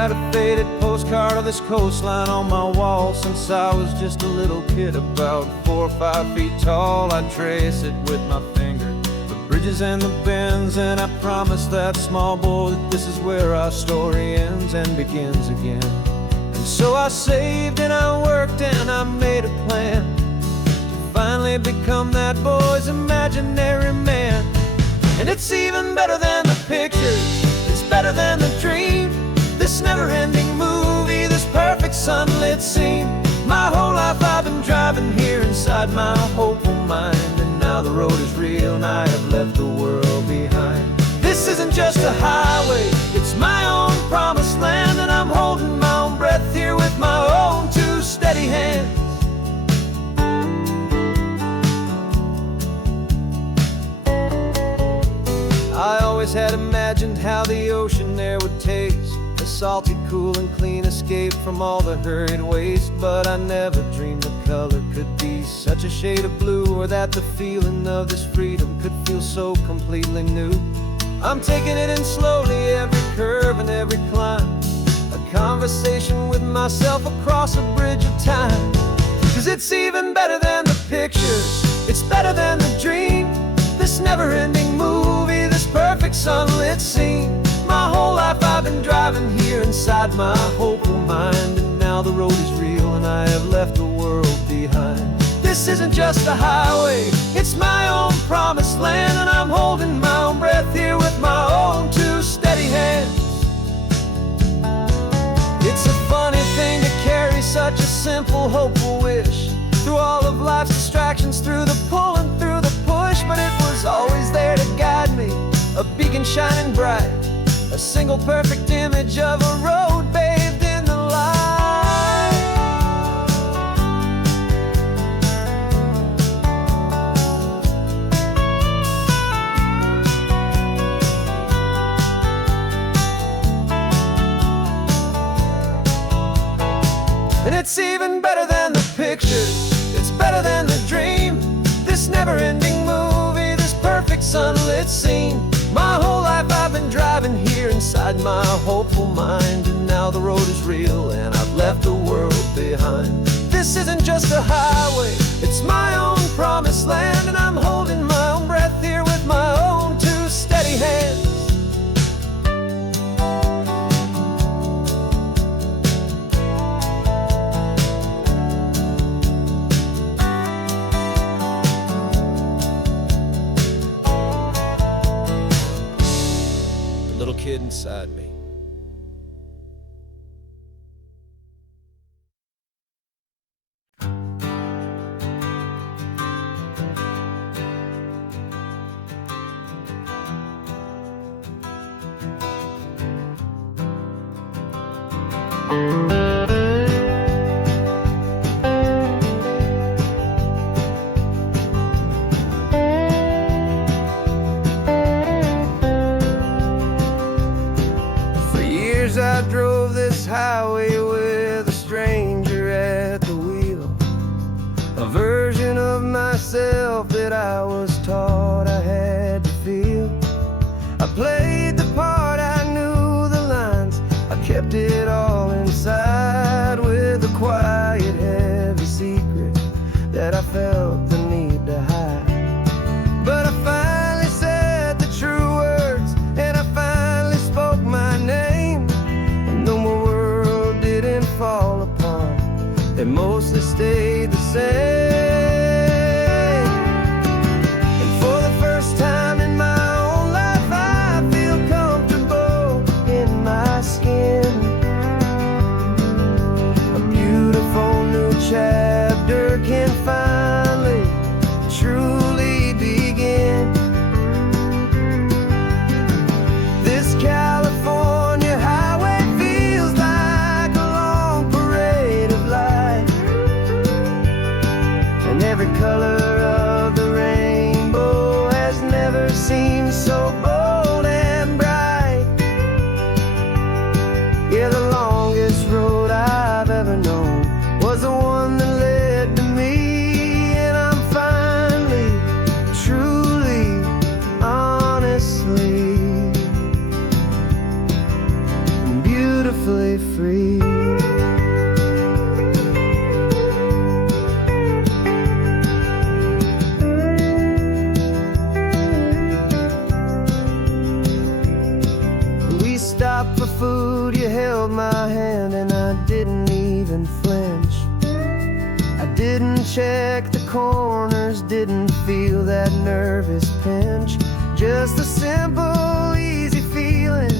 had a faded postcard of this coastline on my wall since I was just a little kid, about 4 or 5 feet tall. I'd trace it with my finger, the bridges and the bends, and I promised that small boy that this is where our story ends and begins again. And so I saved and I worked and I made a plan to finally become that boy's imaginary man. And it's even better than the pictures, it's better than the dream, this never-ending movie, this perfect sunlit scene. My whole life I've been driving here inside my hopeful mind, and now the road is real and I have left the world behind. This isn't just a highway, it's my own promised land, and I'm holding my own breath here with my own 2 steady hands. I always had imagined how the ocean there would taste, a salty, cool and clean escape from all the hurried waste. But I never dreamed the color could be such a shade of blue, or that the feeling of this freedom could feel so completely new. I'm taking it in slowly, every curve and every climb, a conversation with myself across a bridge of time. 'Cause it's even better than the pictures, it's better than the dream, this never-ending movie, this perfect sunlit scene. My whole life I've been driving here inside my hopeful mind, and now the road is real and I have left the world behind. This isn't just a highway, it's my own promised land, and I'm holding my own breath here with my own 2 steady hands. It's a funny thing to carry such a simple, hopeful wish through all of life's distractions, through the pull and through the push, but it was always there to guide me, a beacon shining bright, a single perfect image of a road bathed in the light. And it's even better than the pictures, it's better than the dream, this never-ending movie, this perfect sunlit scene. My whole life I've been driving here inside my hopeful mind, and now the road is real and I've left the world behind. This isn't just a highway, it's my own promised land, and I'm holding my own breath here with my own 2 steady hands. Little kid inside me. I drove this highway with a stranger at the wheel, a version of myself that I was taught I had to feel. I played the part, I knew the lines, I kept it all inside with a quiet, heavy secret that I felt the need to hide. But I finally said the true words, and I finally spoke my name. Fall apart, they mostly stayed the same. And for the first time in my own life, I feel comfortable in my skin. A beautiful new chapter can finally truly begin. This California highway feels like a long parade of light, and every color of the rainbow has never seemed so bold and bright. Yeah, the longest road I've ever known was the one that led to me, and I'm finally, truly, honestly beautiful. beautifully free. We stopped for food, you held my hand, and I didn't even flinch. I didn't check the corners, didn't feel that nervous pinch. Just a simple, easy feeling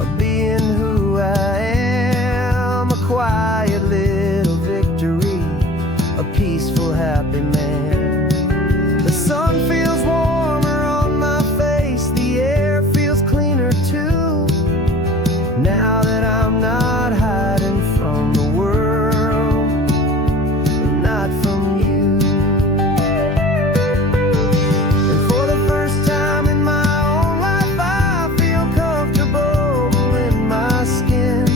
of being who I am. A quiet little victory, a peaceful, happy man. The sun feels warmer on my face, the air feels cleaner too, now that I'm not hiding from the world and not from you. And for the first time in my own life, I feel comfortable in my skin.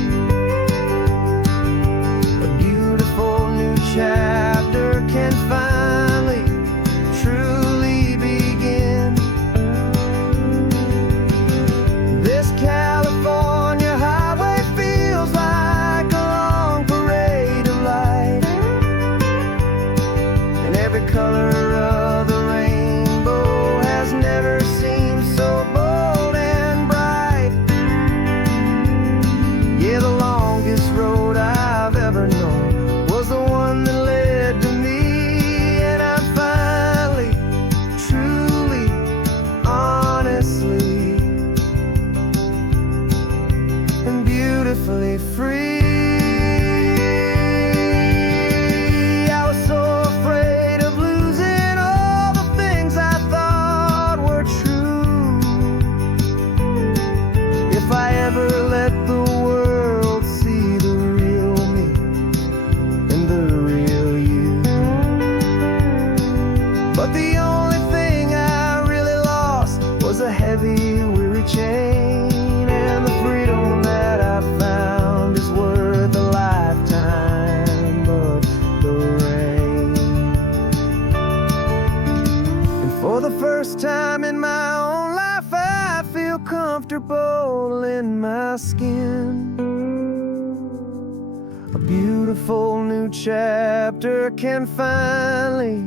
A beautiful new chapter can finally truly begin. This California highway feels like a long parade of light, and every color of the rainbow has never seemed so bold and bright. Yeah, the longest road I've ever known was the one that led to me, and I'm finally, truly, honestly, and beautifully free. I was so afraid of losing all the things I thought were true. If I ever let the world see the real me and the real you. But the only thing I really lost was a heavy, weary chain, and the freedom that I found is worth a lifetime of the rain. And for the first time in my own life, I feel comfortable in my skin. A beautiful new chapter can finally,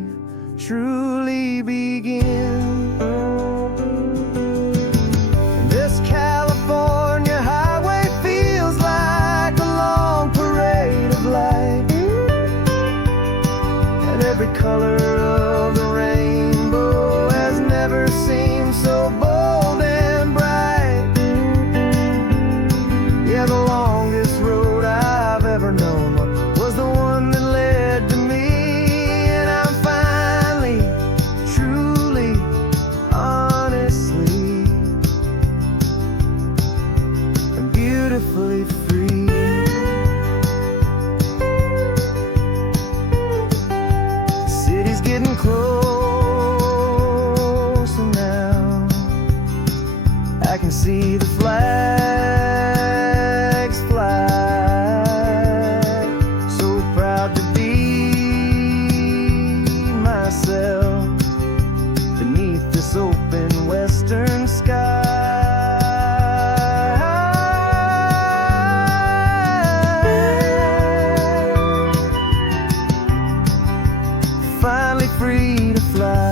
truly begin. This California highway feels like a long parade of light, and every color of the rainbow has never seemed so bold and bright. Yeah, the longest road I've ever known was the one that led to me, and I'm finally, truly, honestly, and beautifully free. The city's getting closer now. I can see the flags fly. So proud to be myself beneath this open western sky. Finally free to fly.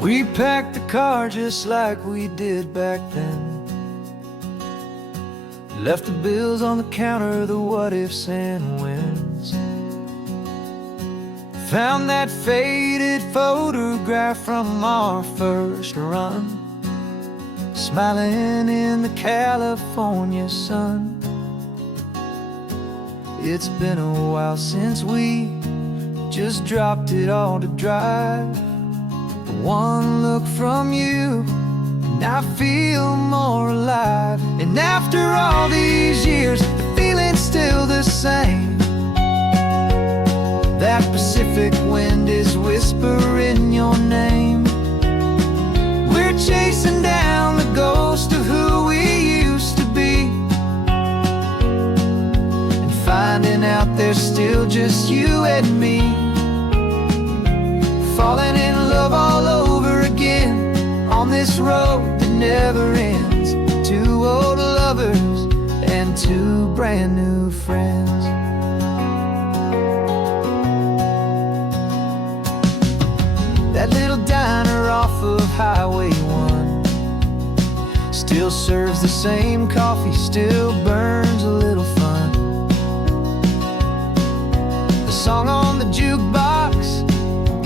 We packed the car just like we did back then. Left the bills on the counter, the what ifs and whens. Found that faded photograph from our first run, smiling in the California sun. It's been a while since we just dropped it all to drive. One look from you and I feel more alive. And after all these years, the feeling's still the same. That Pacific wind is whispering your name. We're chasing down the ghost of who we used to be, and finding out there's still just you and me. Falling in love all over again on this road that never ends. Two old lovers and two brand new friends. That little diner off of Highway 1 still serves the same coffee, still burns a little fun. The song on the jukebox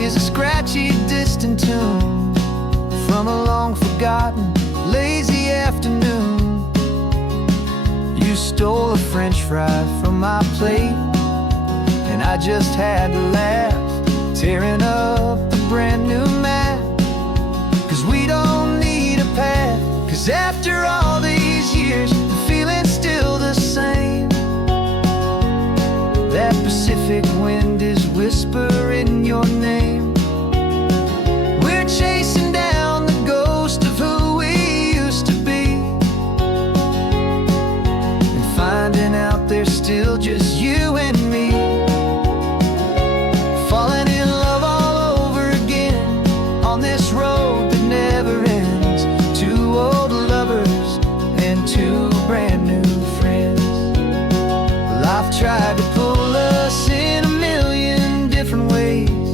is a scratchy, distant tune from a long-forgotten, lazy afternoon. You stole a French fry from my plate, and I just had to laugh, tearing up the brand new map. 'Cause we don't need a path, 'cause after all these years, the feeling's still the same. That Pacific wind is whispering your name. We're chasing down the ghost of who we used to be, and finding out there's still just you and me. Falling in love all over again on this road that never ends. Two old lovers and two brand new friends. Life tried to pull us in a million different ways,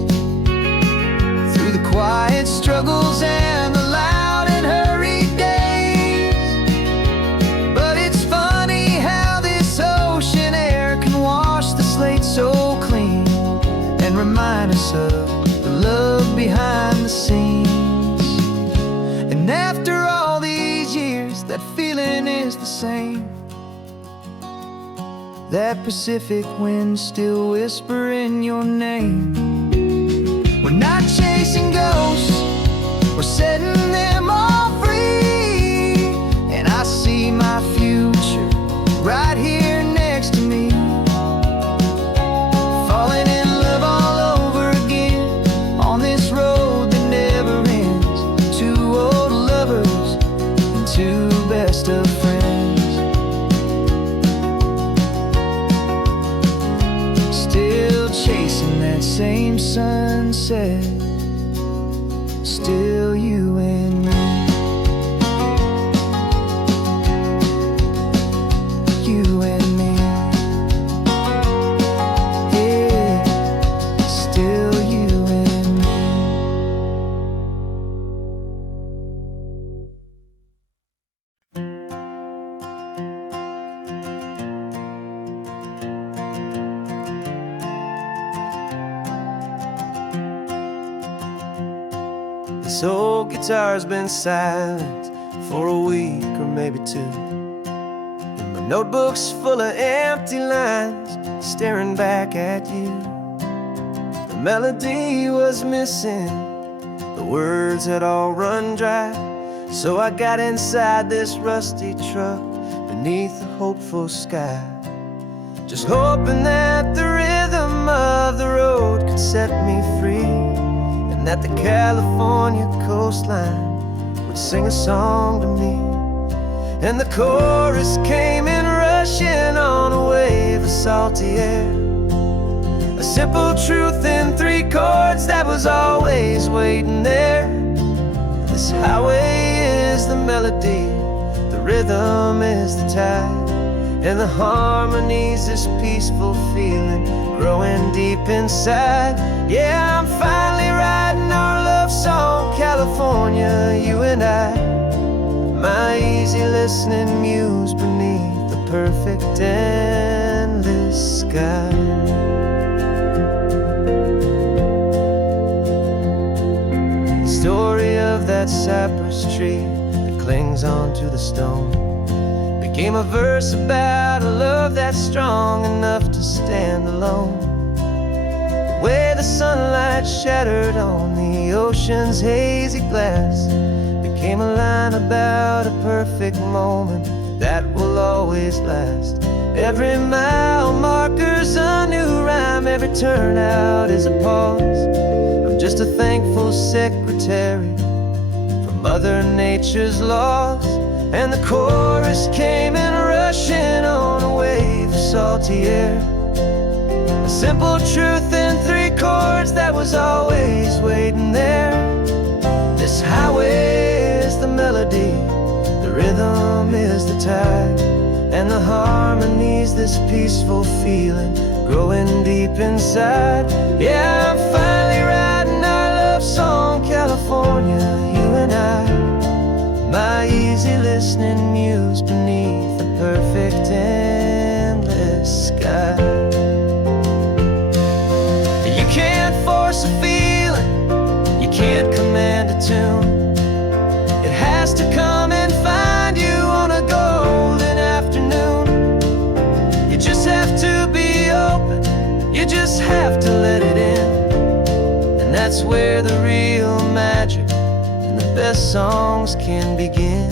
through the quiet struggles and the loud and hurried days. But it's funny how this ocean air can wash the slate so clean, and remind us of the love behind the scenes. And after all these years, that feeling is the same. That Pacific wind still whispering your name. We're not chasing ghosts, we're setting them all free. And I see my future right here next to me. Falling in love all over again on this road that never ends. Two old lovers and two best of friends. Still chasing that same sunset, still you and me. You and me. Yeah, still you and me. This old guitar's been silent for a week or maybe two, and my notebook's full of empty lines staring back at you. The melody was missing, the words had all run dry. So I got inside this rusty truck beneath a hopeful sky, just hoping that the rhythm of the road could set me free, and that the California coastline would sing a song to me. And the chorus came in rushing on a wave of salty air, a simple truth in three chords that was always waiting there. This highway is the melody, the rhythm is the tide, and the harmony's this peaceful feeling growing deep inside. Yeah, I'm finally writing our love song, California, you and I. My easy listening muse beneath the perfect endless sky. The story of that cypress tree that clings onto the stone became a verse about a love that's strong enough to stand alone. Where the sunlight shattered on the ocean's hazy glass came a line about a perfect moment that will always last. Every mile marker's a new rhyme, every turnout is a pause. I'm just a thankful secretary for Mother Nature's laws. And the chorus came in rushing on a wave of salty air. A simple truth in 3 chords that was always waiting there. This highway is the melody, the rhythm is the tide, and the harmony's this peaceful feeling growing deep inside. Yeah, I'm finally writing our love song, California, you and I. My easy listening muse beneath the perfect endless sky. You can't force a feeling, you can't command a tune. It has to come and find you on a golden afternoon. You just have to be open, you just have to let it in. And that's where the real magic, the best songs can begin.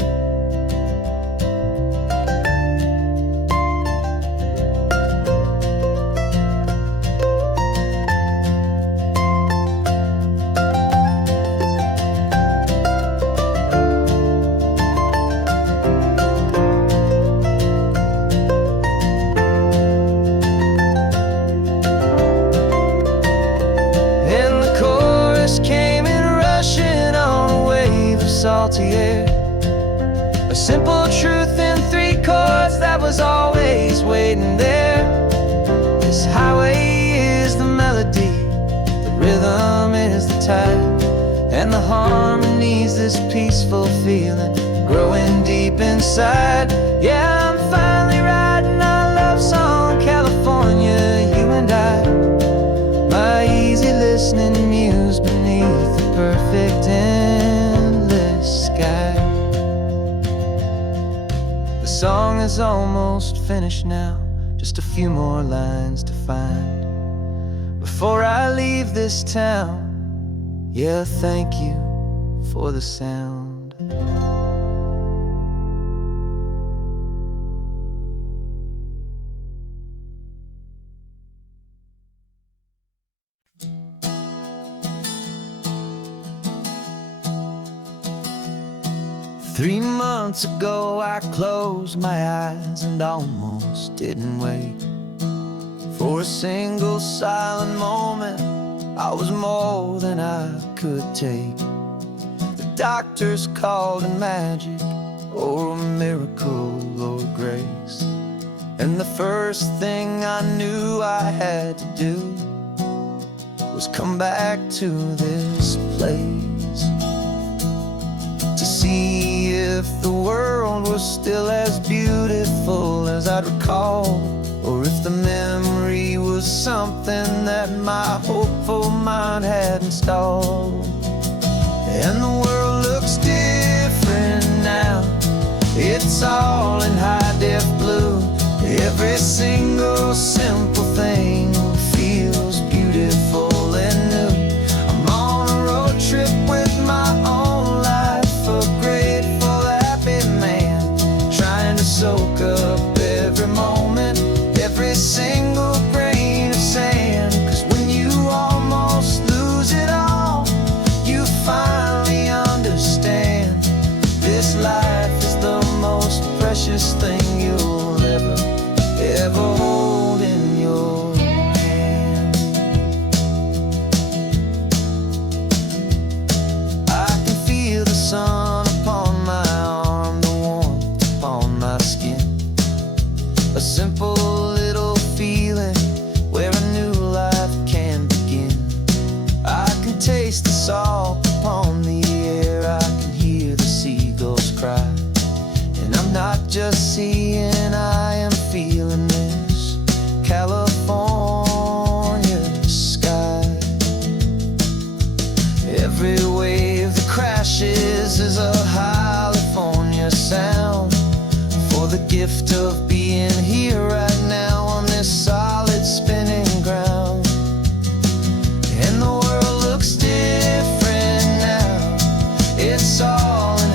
And the chorus came in rushing on a wave of salty air. A simple truth in 3 chords that was always waiting there. This highway is the melody, the rhythm is the tide, and the harmony's this peaceful feeling growing deep inside. Yeah, I'm finally writing our love song, California, you and I. My easy listening muse beneath the perfect endless sky. The song is almost finished now, just a few more lines to find before I leave this town. Yeah, thank you for the sound. 3 months ago I closed my eyes and almost didn't wake. For a single silent moment I was more than I could take. The doctors called it magic, or a miracle, or grace. And the first thing I knew I had to do was come back to this place, to see if the world was still as beautiful as I'd recall, or if the memory was something that my hopeful mind had installed. And the world looks different now, it's all in high-def blue. Every single simple thing feels beautiful and new. I'm on a road trip with my own life, a grateful, happy man, trying to soak up every moment, every single grain of sand. 'Cause when you almost lose it all, you finally understand this life is the most precious thing you'll ever hold in your hand. I can feel the sun upon my arm, the warmth upon my skin, a simple little feeling where a new life can begin. I can taste the salt upon the air, I can hear the seagulls cry, and I'm not just seeing, I am feeling this California sky. Every wave that crashes is a California sound, for the gift of being here right now on this solid spinning ground. And the world looks different now, it's all in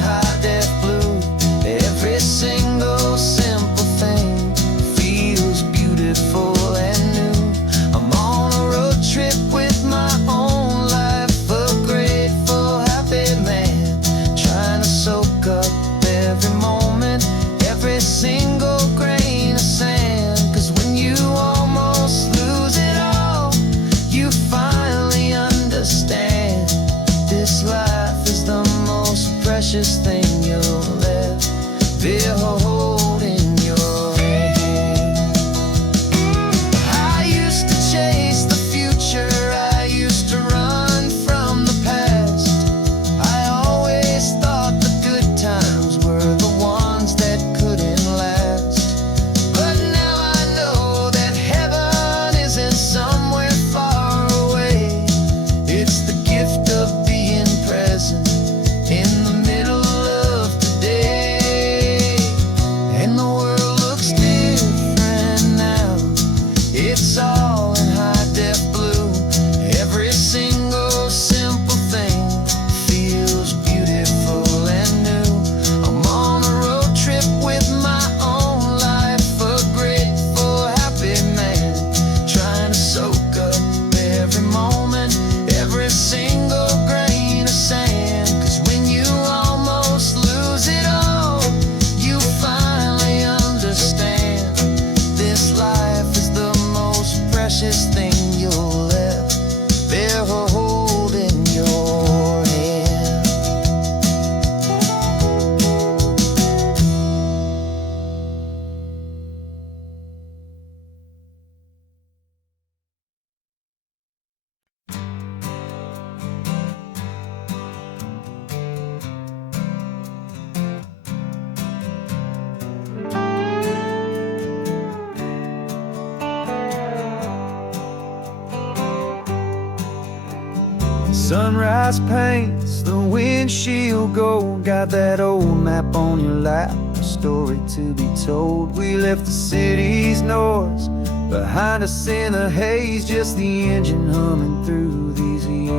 Sunrise paints the windshield gold. Got that old map on your lap, a story to be told. We left the city's noise behind us in the haze, just the engine humming through these easy,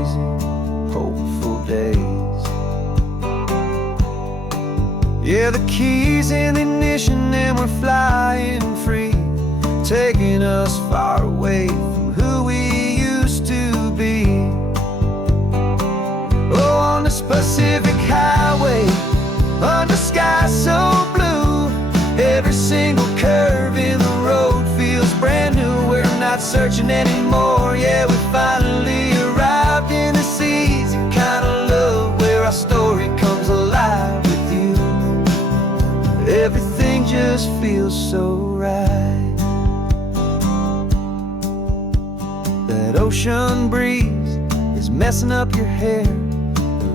hopeful days. Yeah, the keys in the ignition and we're flying free, taking us far away from who we used to be. Oh, on this Pacific highway, under skies so blue, every single curve in the road feels brand new. We're not searching anymore, yeah, we finally arrived in this easy kind of love, where our story comes alive with you. Everything just feels so right. That ocean breeze is messing up your hair,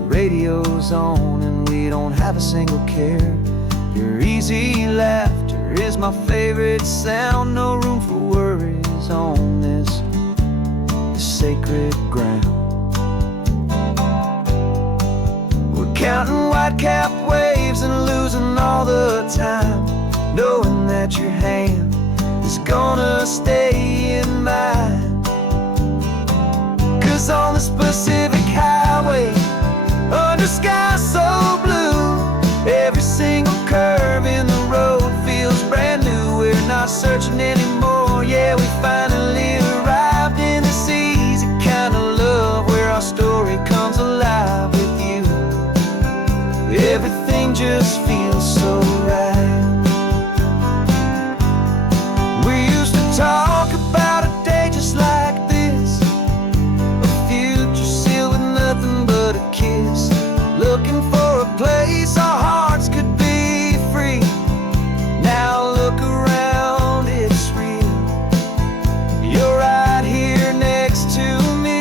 radio's on and we don't have a single care. Your easy laughter is my favorite sound. No room for worries on this sacred ground. We're counting white-capped waves and losing all the time, knowing that your hand is gonna stay in mine. 'Cause on this Pacific highway, under skies so blue, every single curve in the road feels brand new. We're not searching anymore, yeah, we finally arrived in this easy kind of love, where our story comes alive with you. Everything just feels so right. We used to talk about a day just like this, a future sealed with nothing but a kiss, looking for a place our hearts could be free. Now look around, it's real. You're right here next to me.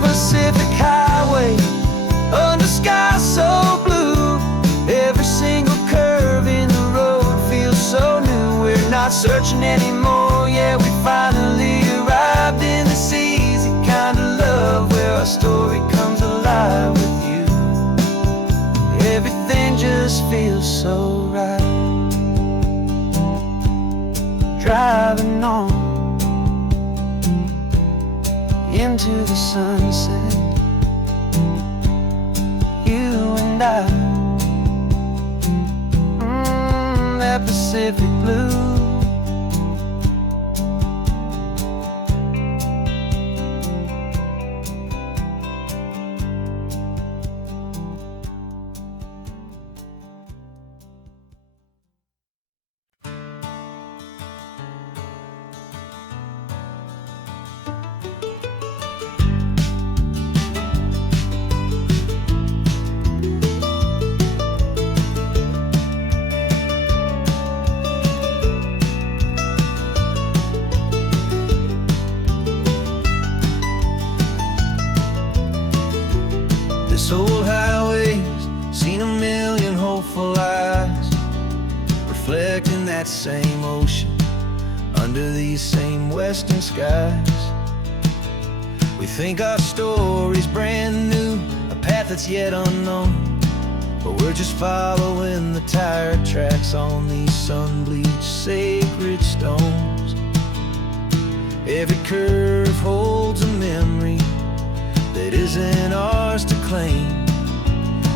Pacific highway, under skies so blue, every single curve in the road feels so new. We're not searching anymore, yeah, we finally arrived in this easy kind of love, where our story comes alive with you. Everything just feels so right. Driving on into the sunset, you and I, that Pacific blue. This old highway's seen a million hopeful eyes, reflecting that same ocean under these same western skies. We think our story's brand new, a path that's yet unknown, but we're just following the tire tracks on these sun-bleached sacred stones. Every curve holds a memory that isn't ours to claim,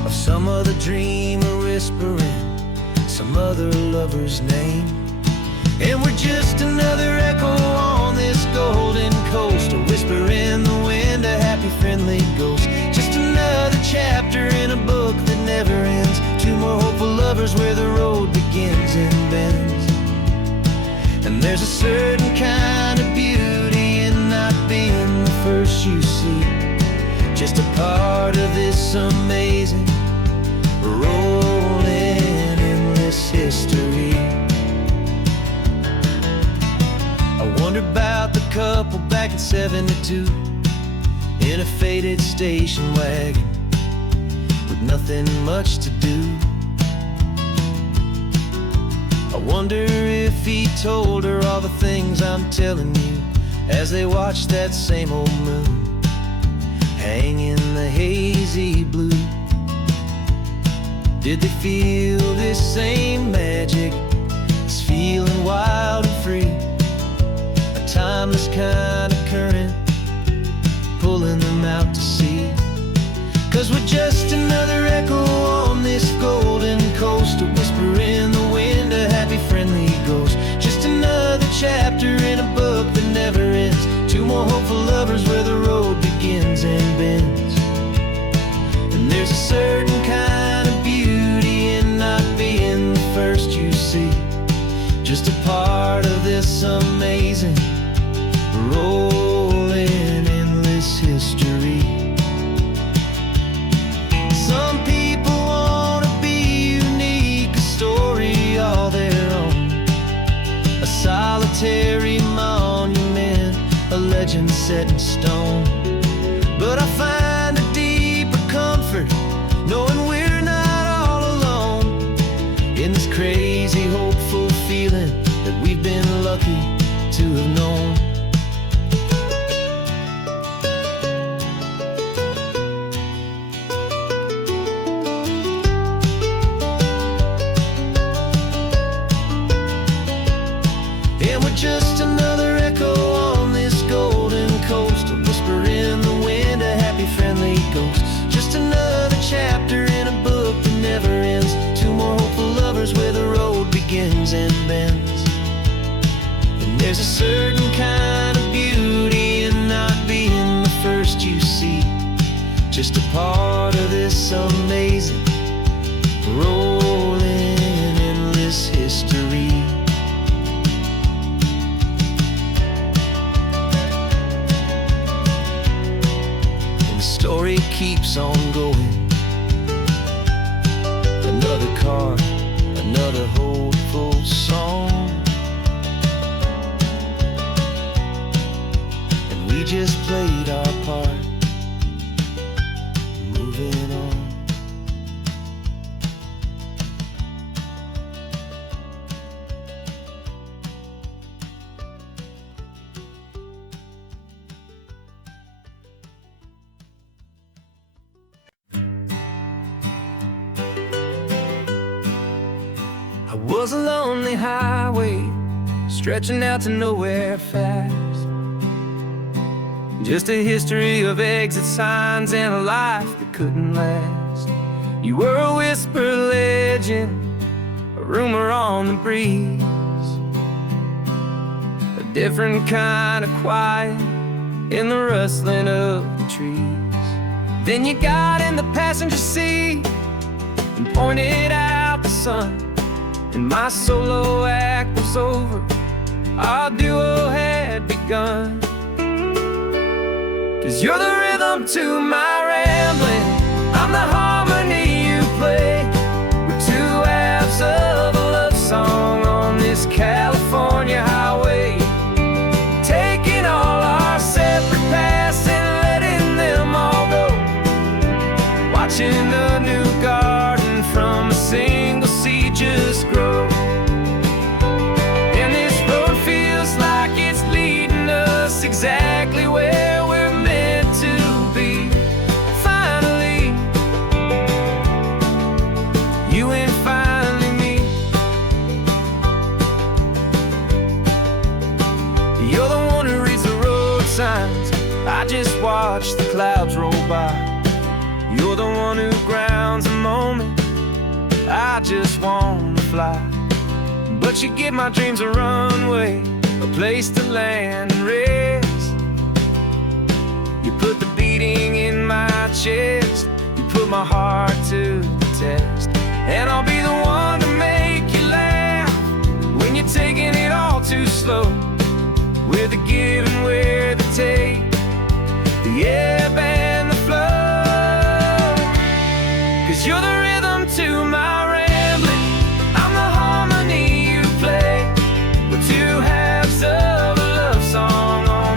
of some other dreamer whispering some other lover's name. And we're just another echo on this golden coast, a whisper in the wind, a happy friendly ghost. Just another chapter in a book that never ends, two more hopeful lovers where the road begins and bends. And there's a certain kind of beauty in not being the first you see, just a part of this amazing rolling endless history. I wonder about the couple back in '72 in a faded station wagon with nothing much to do. I wonder if he told her all the things I'm telling you as they watched that same old moon hang in the hazy blue. Did they feel this same magic, this feeling wild and free, a timeless kind of current pulling them out to sea? 'Cause we're just another echo on this golden coast, a whisper in the wind, a happy friendly ghost. Just another chapter in a book that never ends, two more hopeful lovers where the road begins and bends. And there's a certain kind of beauty in not being the first you see, just a part of this amazing rolling endless history. Some people want to be unique, a story all their own, a solitary monument, a legend set in stone. But I find a deeper comfort knowing we're not all alone in this crazy, hopeful feeling that we've been lucky to have known. And we're just another echo on this golden coast, a whisper in the wind, a happy friendly ghost. Just another chapter in a book that never ends, two more hopeful lovers where the road begins and bends. And there's a certain kind of beauty in not being the first you see, just a part of this amazing rolling endless history. Story keeps on going, another card, another hopeful song, and we just played our part, moving on. I was a lonely highway stretching out to nowhere fast, just a history of exit signs and a life that couldn't last. You were a whisper legend, a rumor on the breeze, a different kind of quiet in the rustling of the trees. Then you got in the passenger seat and pointed out the sun, and my solo act was over, our duo had begun. 'Cause you're the rhythm to my rambling, I'm the harmony you play. We're two halves of a love song on this California highway, taking all our separate paths and letting them all go, watching a new garden from a single seed just grow. And this road feels like it's leading us exactly where we're meant to be. Finally, you and finally me. You're the one who reads the road signs, I just watch the clouds roll by. You're the one who grounds a moment, I just wanna fly. But you give my dreams a runway, a place to land and rest. You put the beating in my chest, you put my heart to the test. And I'll be the one to make you laugh when you're taking it all too slow. We're the give and we're the take, the ebb and the flow. 'Cause you're the rhythm to my rambling, I'm the harmony you play. We're two halves of a love song on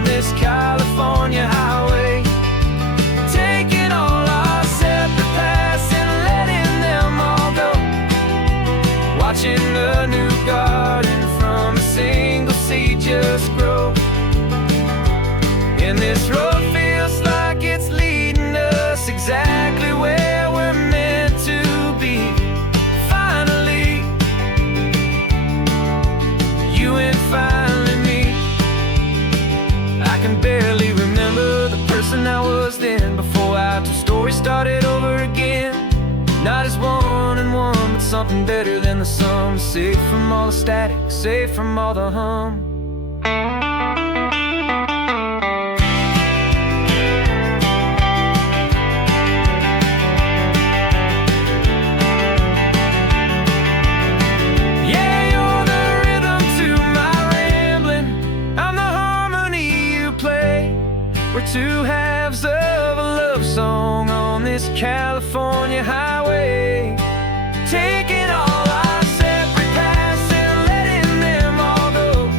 one and one, but something better than the sum. Safe from all the static, safe from all the hum. We're two halves of a love song on this California highway, taking all our separate paths and letting them all go,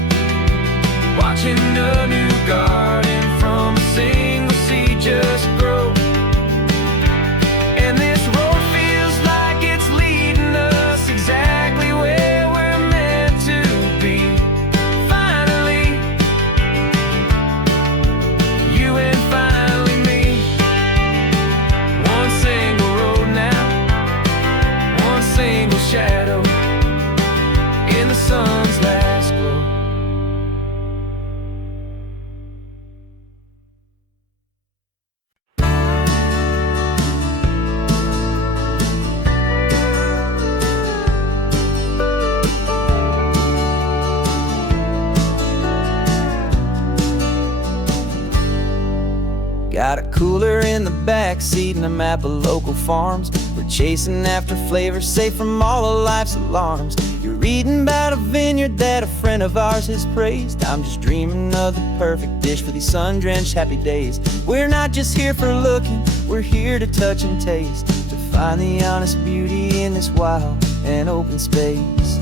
watching a new garden from a single seed just grow. And this road feels like it's leading us exactly where we're meant to be. Finally, you and finally me. One single road now, one single shadow in the sun's last glow. Got a cooler in the back seat and a map of local farms. We're chasing after flavors safe from all of life's alarms. You're reading about a vineyard that a friend of ours has praised. I'm just dreaming of the perfect dish for these sun-drenched happy days. We're not just here for looking, we're here to touch and taste, to find the honest beauty in this wild and open space.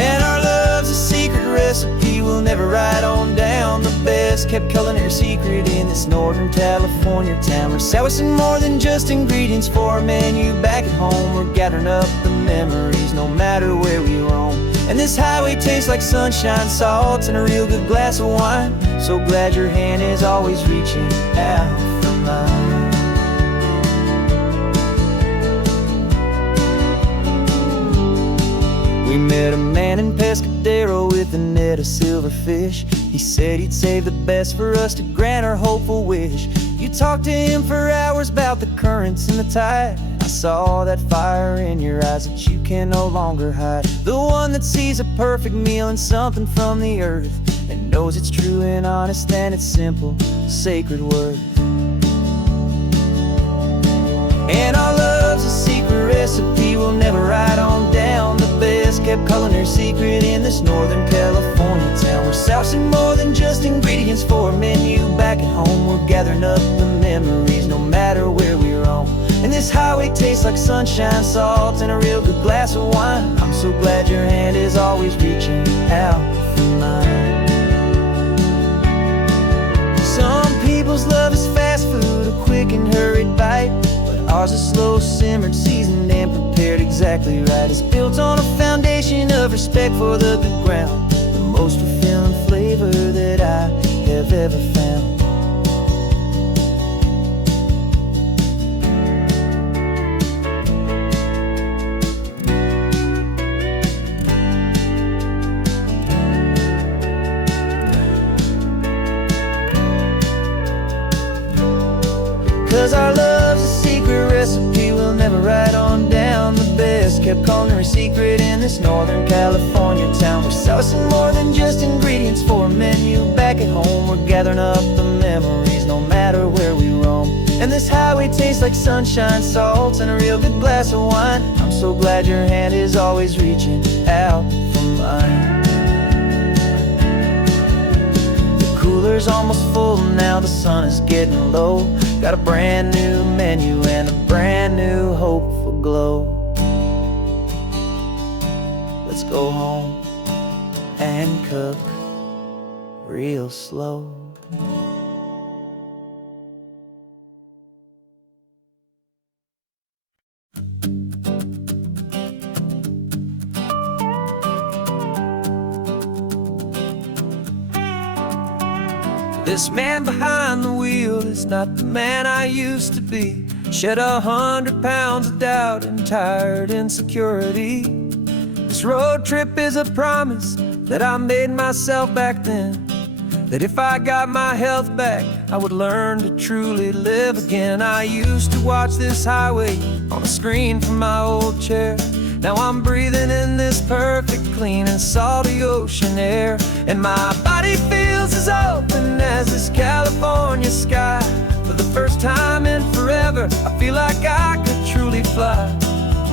And our love's a secret recipe we'll never write on down. The best kept culinary secret in this Northern California town. We're sourcing more than just ingredients for a menu back at home. We're gathering up the memories no matter where we roam. And this highway tastes like sunshine, salt, and a real good glass of wine. So glad your hand is always reaching out for mine. We met a man in Pescadero with a net of silverfish. He said he'd save the best for us to grant our hopeful wish. You talked to him for hours about the currents and the tide. I saw that fire in your eyes that you can no longer hide. The one that sees a perfect meal and something from the earth, and knows it's true and honest and it's simple, sacred worth. And our love's a secret recipe we'll never write on down. The best kept culinary secret in this Northern California town. We're sourcing more than just ingredients for a menu back at home. We're gathering up the memories no matter where we roam. And this highway tastes like sunshine, salt, and a real good glass of wine. I'm so glad your hand is always reaching out for mine. Some people's love is fast food, a quick and hurried bite. Ours is slow simmered, seasoned and prepared exactly right. It's built on a foundation of respect for the good ground, the most fulfilling flavor that I have ever found. 'Cause our love's a secret recipe we'll never write on down. The best kept culinary secret in this Northern California town. We're sourcing more than just ingredients for a menu back at home. We're gathering up the memories no matter where we roam. And this highway tastes like sunshine, salt, and a real good glass of wine. I'm so glad your hand is always reaching out for mine. Cooler's almost full now, the sun is getting low. Got a brand new menu and a brand new hopeful glow. Let's go home and cook real slow. This man behind the wheel is not the man I used to be. Shed 100 pounds of doubt and tired insecurity. This road trip is a promise that I made myself back then. that if I got my health back, I would learn to truly live again. I used to watch this highway on a screen from my old chair. Now I'm breathing in this perfect, clean and salty ocean air. And my body feels as open as this California sky. For the first time in forever, I feel like I could truly fly.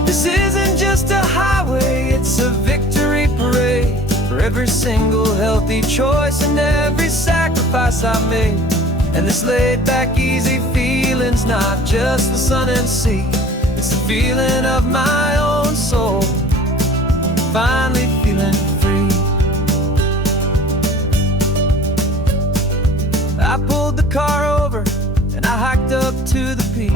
This isn't just a highway, it's a victory parade. For every single healthy choice and every sacrifice I made. And this laid back easy feeling's not just the sun and sea, it's the feeling of my own soul, finally feeling free. I pulled the car over and I hiked up to the peak.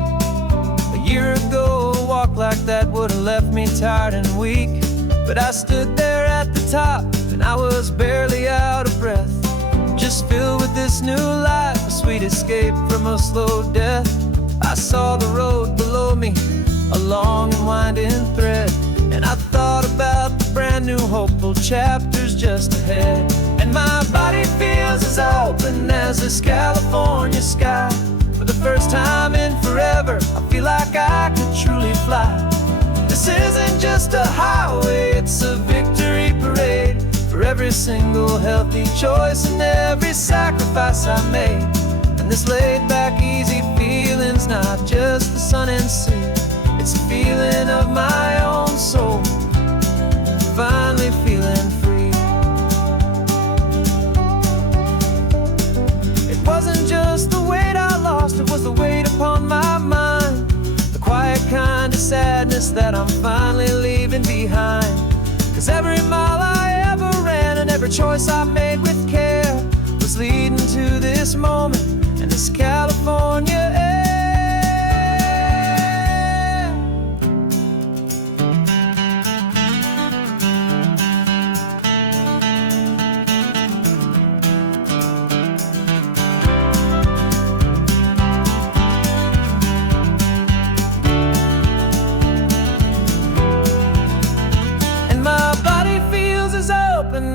A year ago a walk like that would have left me tired and weak. But I stood there at the top and I was barely out of breath, just filled with this new life, a sweet escape from a slow death. I saw the road below me, a long and winding thread, and I thought about the brand new hopeful chapters just ahead. And my body feels as open as this California sky. For the first time in forever, I feel like I could truly fly. This isn't just a highway, it's a victory parade. For every single healthy choice and every sacrifice I made. And this laid back easy feeling's not just the sun and sea, it's a feeling of my own soul, finally feeling free. It wasn't just the weight I lost, it was the weight upon my mind. The quiet kind of sadness that I'm finally leaving behind. 'Cause every mile I ever ran and every choice I made with care was leading to this moment and this California air.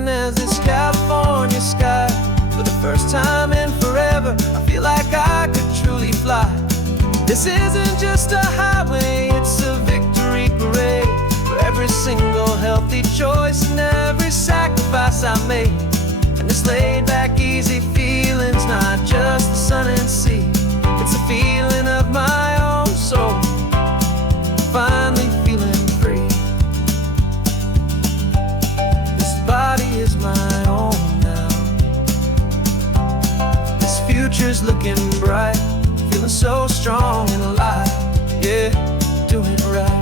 As this California sky. For the first time in forever, I feel like I could truly fly. This isn't just a highway, it's a victory parade. For every single healthy choice and every sacrifice I made. And this laid back easy feeling's not just the sun and sea, it's a feeling of my own soul, finally feeling free. Body is my own now. This future's looking bright, feeling so strong and alive. Yeah, doing it right.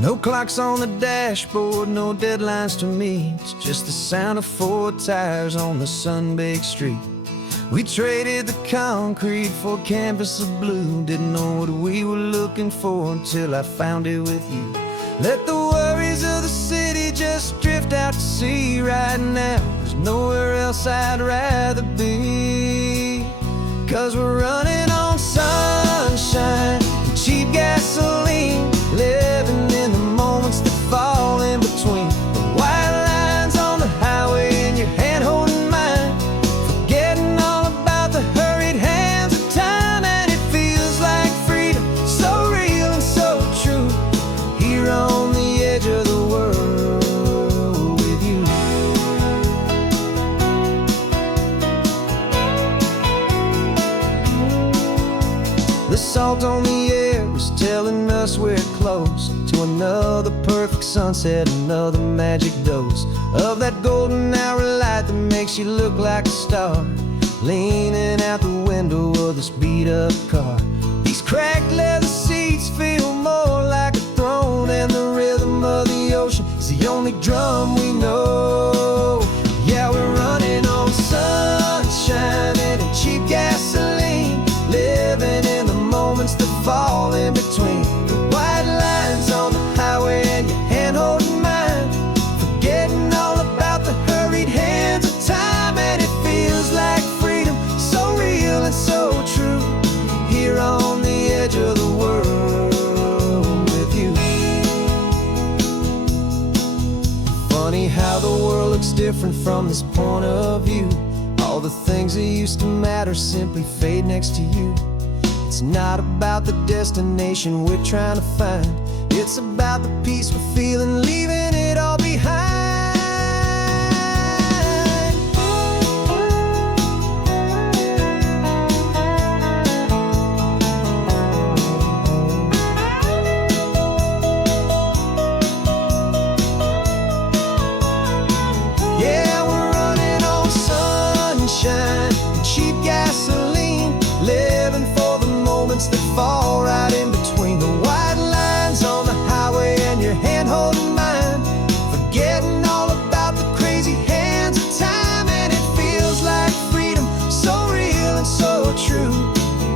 No clocks on the dashboard, no deadlines to meet. It's just the sound of 4 tires on the sun-baked street. We traded the concrete for a canvas of blue. Didn't know what we were looking for until I found it with you. Let the worries of the city just drift out to sea right now. There's nowhere else I'd rather be. 'Cause we're running on sunshine and cheap gasoline, living in the moments that fall in between. The white lines on the highway and your hand holding mine, forgetting all about the hurried hands of time. And it feels like freedom, so real and so true, here on the edge of the world with you. The salt on the air was telling us we're close to another perfect sunset, another magic dose of that golden hour light that makes you look like a star, leaning out the window of this beat-up car. These cracked leather seats feel more like a throne, and the rhythm of the ocean is the only drum we know. Yeah, we're running on sunshine and cheap gasoline, Funny how the world looks different from this point of view. All the things that used to matter simply fade next to you. It's not about the destination we're trying to find. It's about the peace we're feeling, leaving it all behind. Yeah, we're running on sunshine and cheap gasoline, living for the moments that fall right in between the white lines on the highway and your hand holding mine, forgetting all about the crazy hands of time. And it feels like freedom, so real and so true,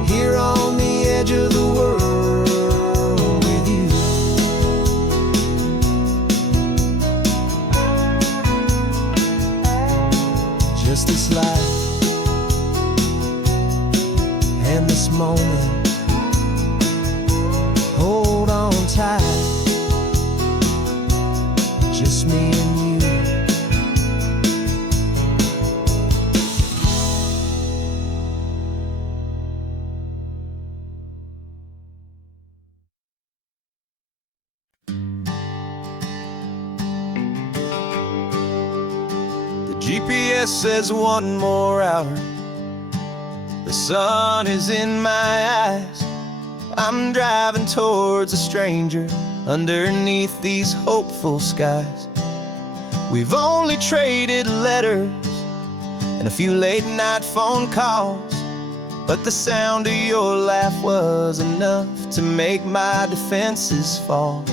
here on the edge of the world with you. Just this life and this moment, hold on tight, just me and you. The GPS says one more hour. The sun is in my eyes. I'm driving towards a stranger underneath these hopeful skies. We've only traded letters and a few late night phone calls, but the sound of your laugh was enough to make my defenses fall.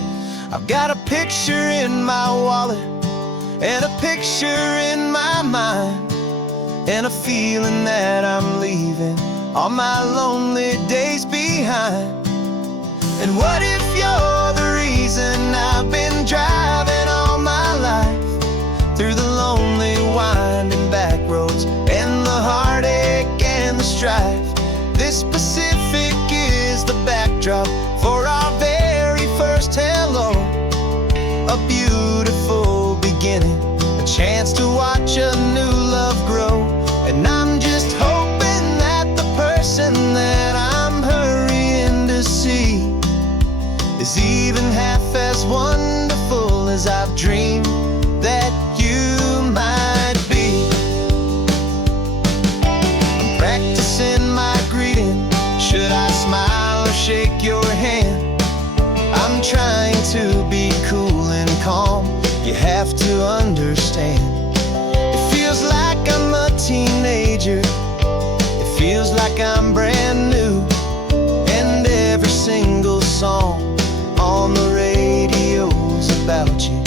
I've got a picture in my wallet and a picture in my mind, and a feeling that I'm leaving all my lonely days behind. And what if you're the reason I've been driving all my life, through the lonely winding back roads and the heartache and the strife? This Pacific is the backdrop for our very first hello, a beautiful beginning, a chance to watch a new love grow. And I'm just hoping that the person that I'm hurrying to see is even half as wonderful as I've dreamed that you might be. I'm practicing my greeting. Should I smile or shake your hand? I'm trying to be cool and calm. You have to understand. It feels like I'm a teenager. It feels like I'm brand new. And every single song on the radio's about you.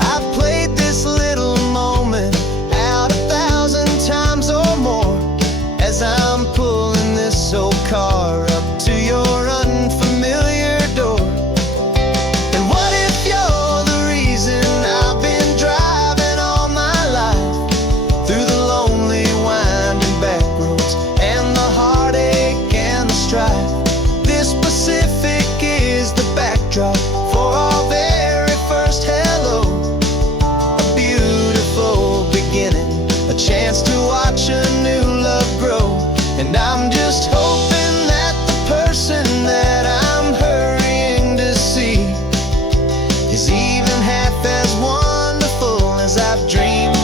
I've played this little moment out 1,000 times or more, as I'm pulling this old car up to your unfamiliar door. And what if you're the reason I've been driving all my life, through the lonely winding back roads and the heartache and the strife? This Pacific is the backdrop for our very first hello, a beautiful beginning, a chance to watch a new love grow. And I'm just hoping that the person that I'm hurrying to see is even half as wonderful as I've dreamed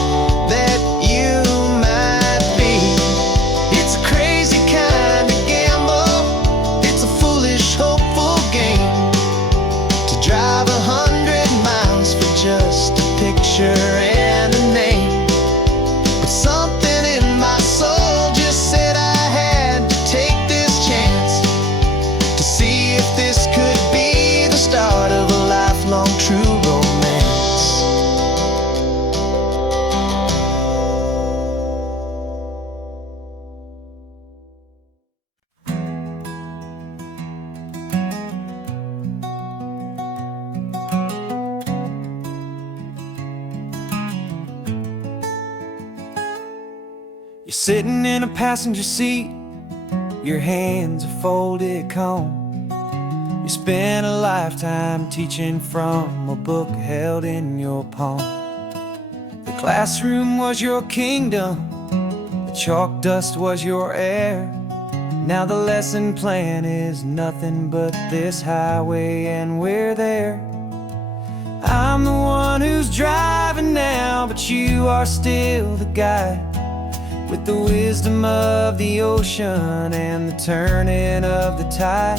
that you might be. It's a crazy kind of gamble, it's a foolish, hopeful game, to drive 100 miles for just a picture and a name. But something in my soul just said I had to take this chance, to see if this could be the start of a lifelong true romance. You're sitting in a passenger seat, your hands are folded calm. You spent a lifetime teaching from a book held in your palm. Classroom was your kingdom, the chalk dust was your air. Now the lesson plan is nothing but this highway and we're there. I'm the one who's driving now, but you are still the guide, with the wisdom of the ocean and the turning of the tide.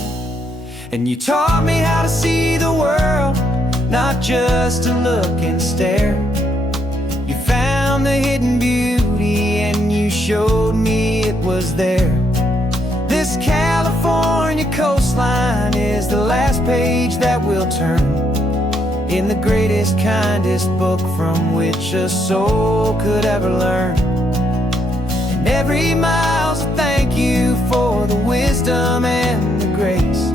And you taught me how to see the world, not just to look and stare. You found the hidden beauty and you showed me it was there. This California coastline is the last page that we'll turn in the greatest, kindest book from which a soul could ever learn. And every mile's a thank you for the wisdom and the grace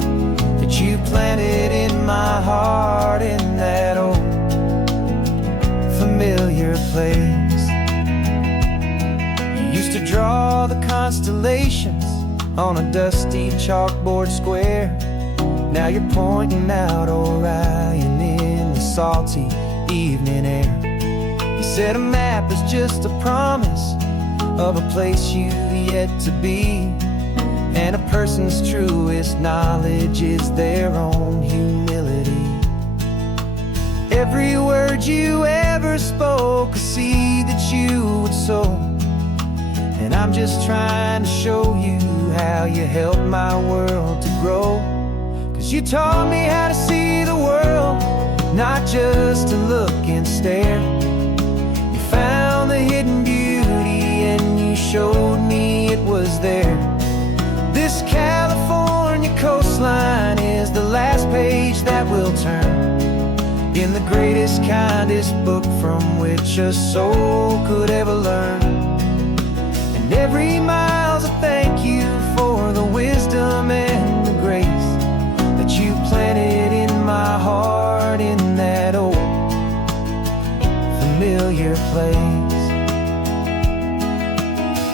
that you planted in my heart in that old familiar place. You used to draw the constellations on a dusty chalkboard square. Now you're pointing out Orion in the salty evening air. You said a map is just a promise of a place you've yet to be, and a person's truest knowledge is their own humility. Every word you ever spoke, a seed that you would sow, and I'm just trying to show you how you helped my world to grow. 'Cause you taught me how to see the world, not just to look and stare. You found the hidden beauty and you showed me it was there. This California coastline is the last page that we'll turn in the greatest, kindest book from which a soul could ever learn. And every mile's a thank you for the wisdom and the grace that you planted in my heart in that old familiar place.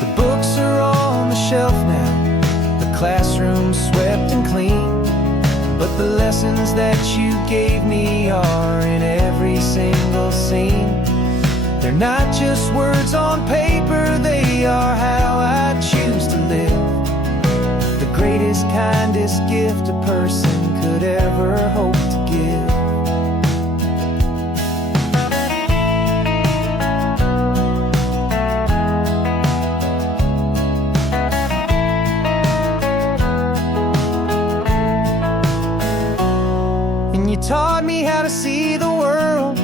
The books are on the shelf now, the classroom swept and clean, but the lessons that you gave me are in every single scene. They're not just words on paper, they are how I choose to live. The greatest, kindest gift a person could ever hope to give. And you taught me how to see the world,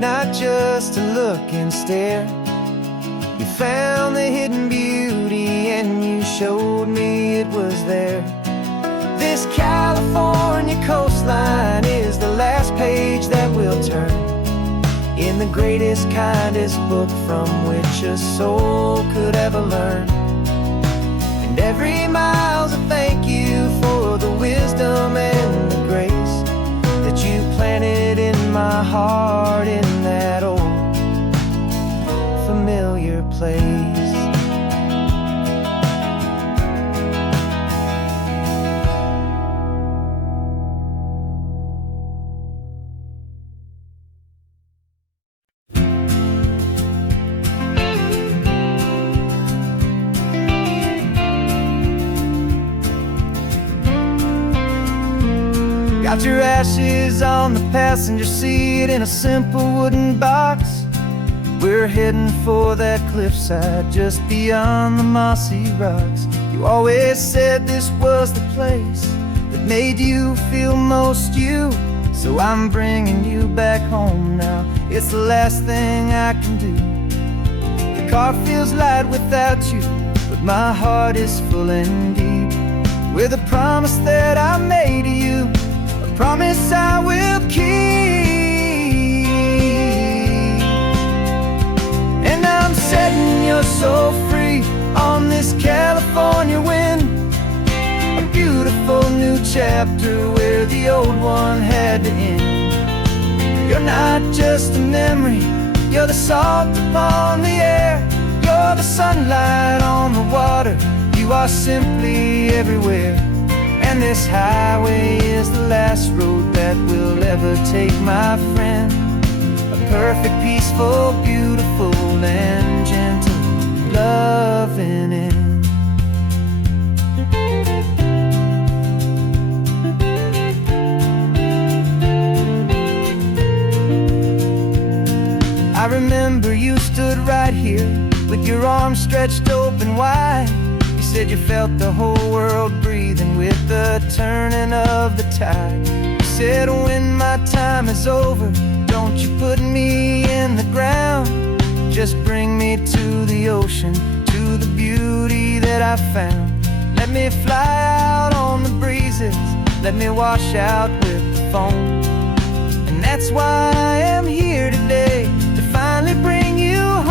not just to look and stare. You found the hidden beauty and you showed me it was there. This California coastline is the last page that we'll turn in the greatest, kindest book from which a soul could ever learn. And every mile's a thank you for the wisdom and the grace that you planted in my heart in that old familiar place. Got your ashes on the passenger seat in a simple wooden box. We're heading for that cliffside just beyond the mossy rocks. You always said this was the place that made you feel most you, so I'm bringing you back home now. It's the last thing I can do. The car feels light without you, but my heart is full and deep with a promise that I made to you, a promise I will keep. And I'm setting your soul free on this California wind, a beautiful new chapter where the old one had to end. You're not just a memory, you're the salt upon the air, you're the sunlight on the water, you are simply everywhere. And this highway is the last road that we'll ever take, my friend. A perfect, peaceful, beautiful and gentle loving it. I remember you stood right here with your arms stretched open wide. You said you felt the whole world breathing with the turning of the tide. You said, when my time is over, don't you put me in the ground. Just bring me to the ocean, to the beauty that I found. Let me fly out on the breezes, let me wash out with the foam. And that's why I am here today, to finally bring you home.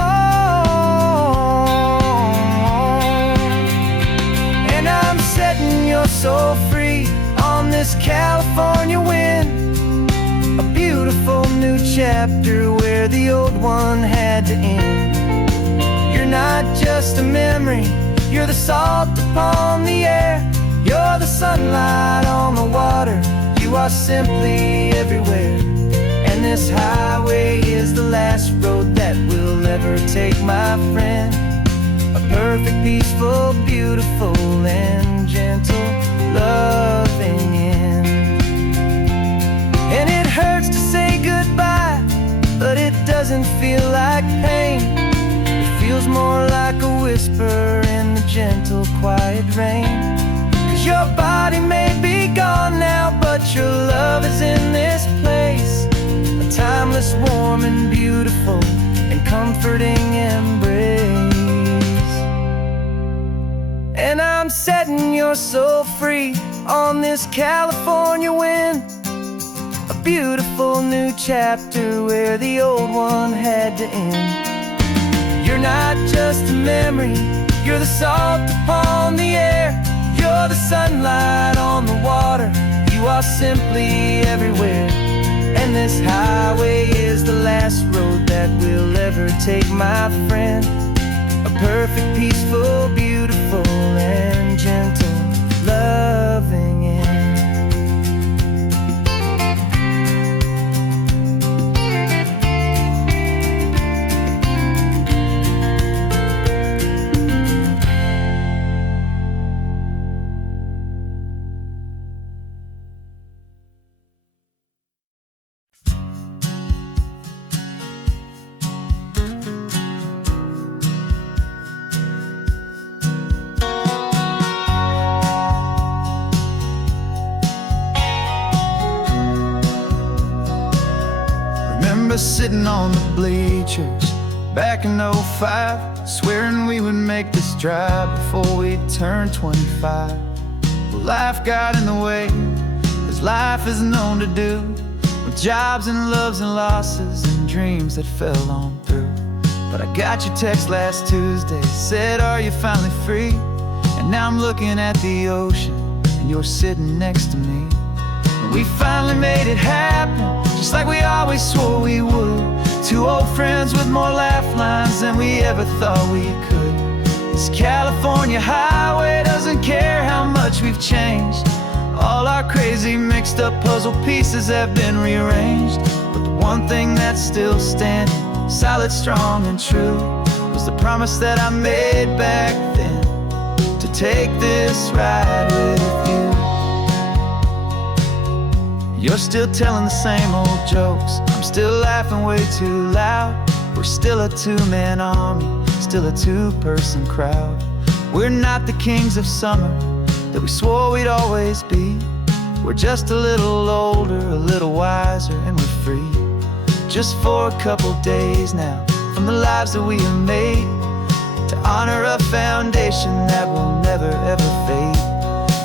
And I'm setting your soul free on this California wind, a beautiful new chapter where the old one had to end. You're not just a memory, you're the salt upon the air, you're the sunlight on the water, you are simply everywhere. And this highway is the last road that we'll ever take, my friend. A perfect, peaceful, beautiful, and gentle loving end. And it hurts to say goodbye, but it doesn't feel like pain. It feels more like a whisper in the gentle, quiet rain. 'Cause your body may be gone now, but your love is in this place, a timeless, warm, and beautiful, and comforting embrace. And I'm setting your soul free on this California wind, a beautiful new chapter where the old one had to end. You're not just a memory, you're the salt upon the air, you're the sunlight on the water, you are simply everywhere. And this highway is the last road that we'll ever take, my friend. A perfect, peaceful, beautiful, and gentle loving end. Sitting on the bleachers back in '05, swearing we would make this drive before we turned 25. Well, life got in the way, as life is known to do, with jobs and loves and losses and dreams that fell on through. But I got your text last Tuesday, said, are you finally free? And now I'm looking at the ocean, and you're sitting next to me. We finally made it happen, just like we always swore we would. Two old friends with more laugh lines than we ever thought we could. This California highway doesn't care how much we've changed. All our crazy mixed up puzzle pieces have been rearranged. But the one thing that's still standing, solid, strong, and true, was the promise that I made back then, to take this ride with you. You're still telling the same old jokes, I'm still laughing way too loud. We're still a two-man army, still a two-person crowd. We're not the kings of summer that we swore we'd always be. We're just a little older, a little wiser, and we're free. Just for a couple days now, from the lives that we have made, to honor a foundation that will never ever fade.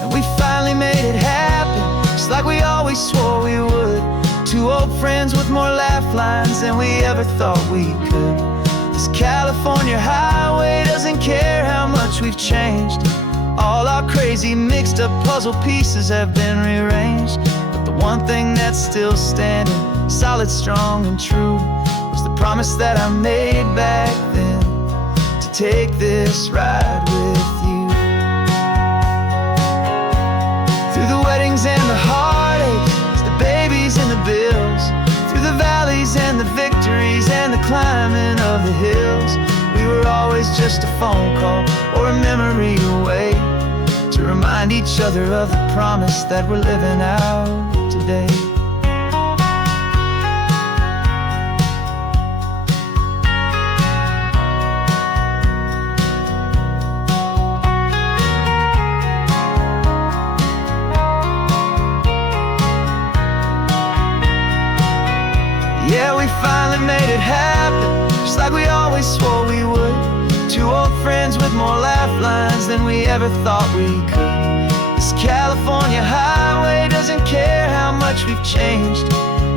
And we finally made it happen, just like we always swore we would. Two old friends with more laugh lines than we ever thought we could. This California highway doesn't care how much we've changed. All our crazy mixed up puzzle pieces have been rearranged. But the one thing that's still standing, solid, strong, and true, was the promise that I made back then, to take this ride with you. Through the weddings and the heartaches, the babies and the bills, through the valleys and the victories and the climbing of the hills. We were always just a phone call or a memory away, to remind each other of the promise that we're living out today. Yeah, we finally made it happen, just like we always swore we would. Two old friends with more laugh lines than we ever thought we could. This California highway doesn't care how much we've changed.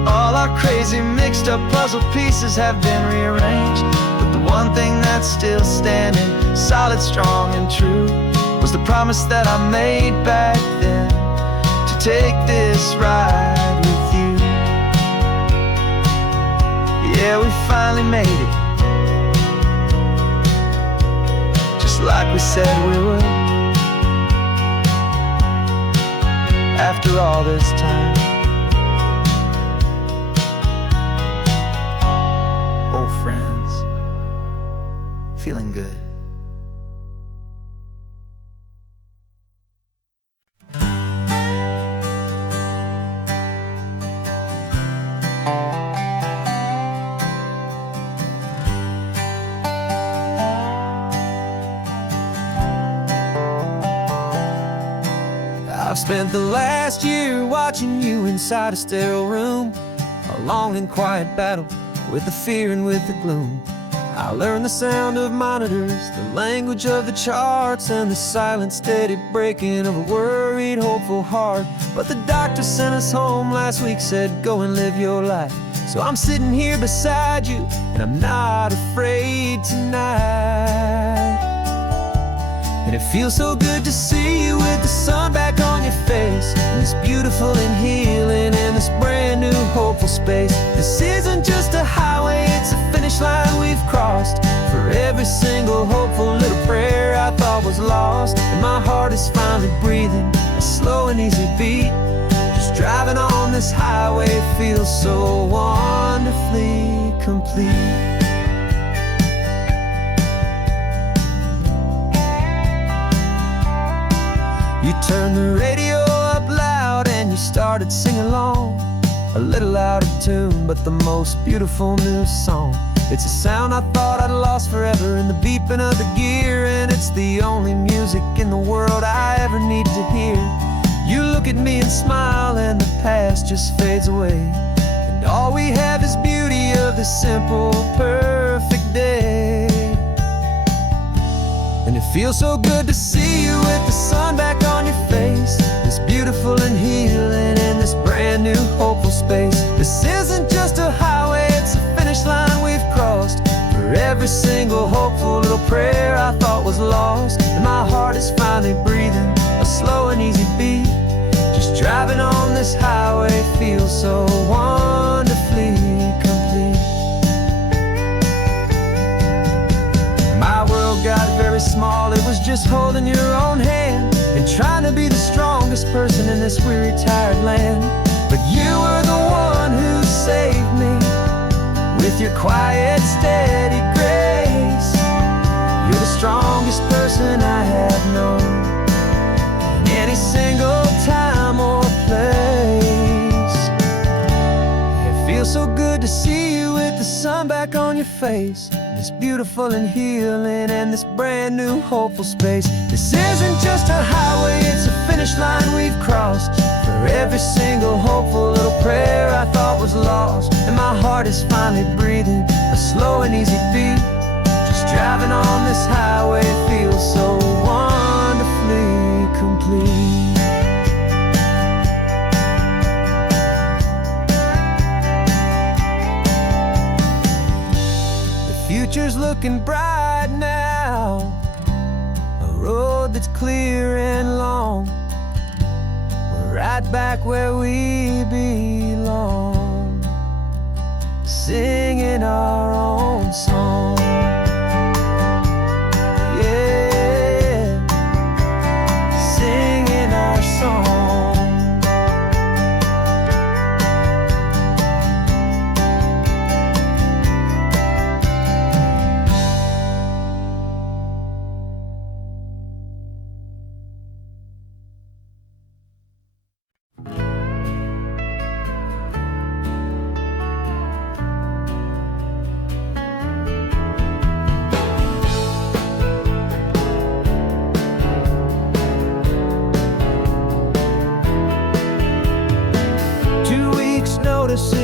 All our crazy mixed up puzzle pieces have been rearranged, but the one thing that's still standing, solid, strong and true, was the promise that I made back then, to take this ride with you. Yeah, we finally made it, just like we said we would. After all this time, old friends, feeling good. I've spent the last year watching you inside a sterile room, a long and quiet battle with the fear and with the gloom. I learned the sound of monitors, the language of the charts, and the silent, steady breaking of a worried, hopeful heart. But the doctor sent us home last week, said go and live your life. So I'm sitting here beside you, and I'm not afraid tonight. And it feels so good to see you with the sun back on your face, and this beautiful and healing in this brand new hopeful space. This isn't just a highway, it's a finish line we've crossed. For every single hopeful little prayer I thought was lost, and my heart is finally breathing a slow and easy beat. Just driving on this highway feels so wonderfully complete. You turned the radio up loud and you started singing along, a little out of tune, but the most beautiful new song. It's a sound I thought I'd lost forever in the beeping of the gear, and it's the only music in the world I ever need to hear. You look at me and smile, and the past just fades away, and all we have is beauty of this simple, perfect day. And it feels so good to see you with the sun back on your face, this beautiful and healing in this brand new hopeful space. This isn't just a highway, it's a finish line we've crossed. For every single hopeful little prayer I thought was lost, and my heart is finally breathing a slow and easy beat. Just driving on this highway feels so wonderfully complete. My world got very small, it was just holding your own hand and trying to be the strongest person in this weary, tired land. But you were the one who saved me with your quiet, steady grace. You're the strongest person I have known in any single time or place. It feels so good to see you with the sun back on your face, this beautiful and healing and this brand new hopeful space. This isn't just a highway, it's a finish line we've crossed. For every single hopeful little prayer I thought was lost, and my heart is finally breathing a slow and easy beat. Just driving on this highway feels so wonderfully complete. Future's looking bright now, a road that's clear and long. We're right back where we belong, singing our own song. Yeah, singing our song.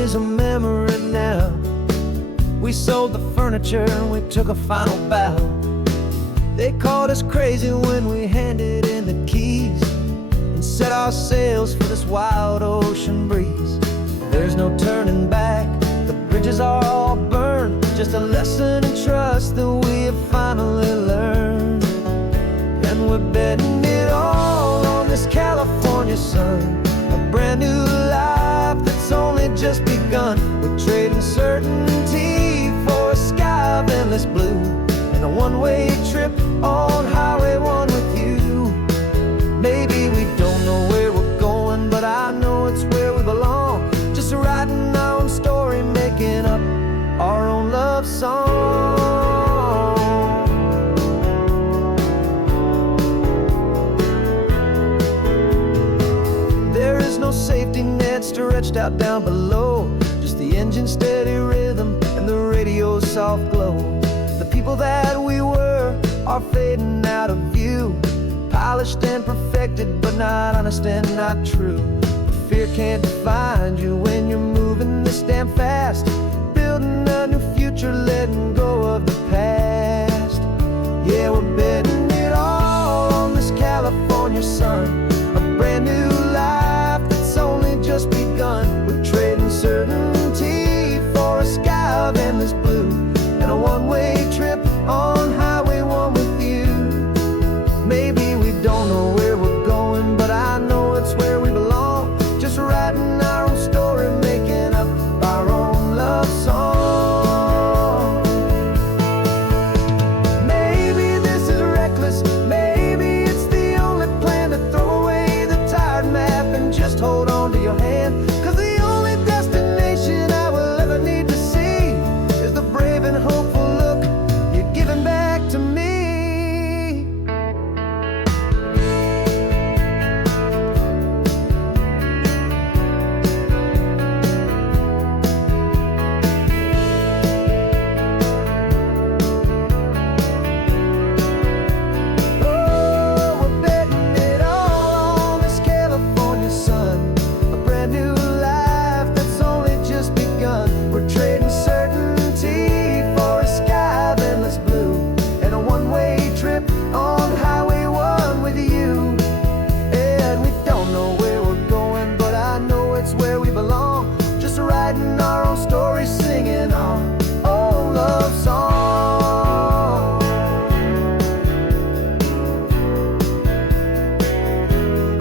is a memory now. We sold the furniture and we took a final bow. They called us crazy when we handed in the keys and set our sails for this wild ocean breeze. There's no turning back, the bridges are all burned. Just a lesson in trust that we have finally learned. And we're betting it all on this California sun, a brand new life that's only just begun. We're trading certainty for a sky of endless blue, and a one-way trip on Highway 1 with you. Maybe we don't know where we're going, but I know it's where we belong. Just writing our own story, making up our own love song. There is no safety net stretched out down below, just the engine's steady rhythm and the radio's soft glow. The people that we were are fading out of view, polished and perfected, but not honest and not true. Fear can't define you when you're moving this damn fast, building a new future, letting go of the past. Yeah, we're betting it all on this California sun, a brand new life that's only just begun. We're trading certainty for a sky of endless blue, and a one-way trip on Highway 1 with you. Maybe we don't know where we're going, but I know it's where we belong. Just writing our own story, making up our own love song. Maybe this is reckless, maybe it's the only plan to throw away the tired map and just hold on to your hand. 'Cause the only destination I will ever need to see is the brave and hopeful look you're giving back to me. Oh, we're betting it all on this California sun, a brand new life that's only just begun. We're trading certainty for a sky of endless blue, and a one-way trip on Highway 1 with you. And we don't know where we're going, but I know it's where we belong. Just writing our own story, singing our own love song.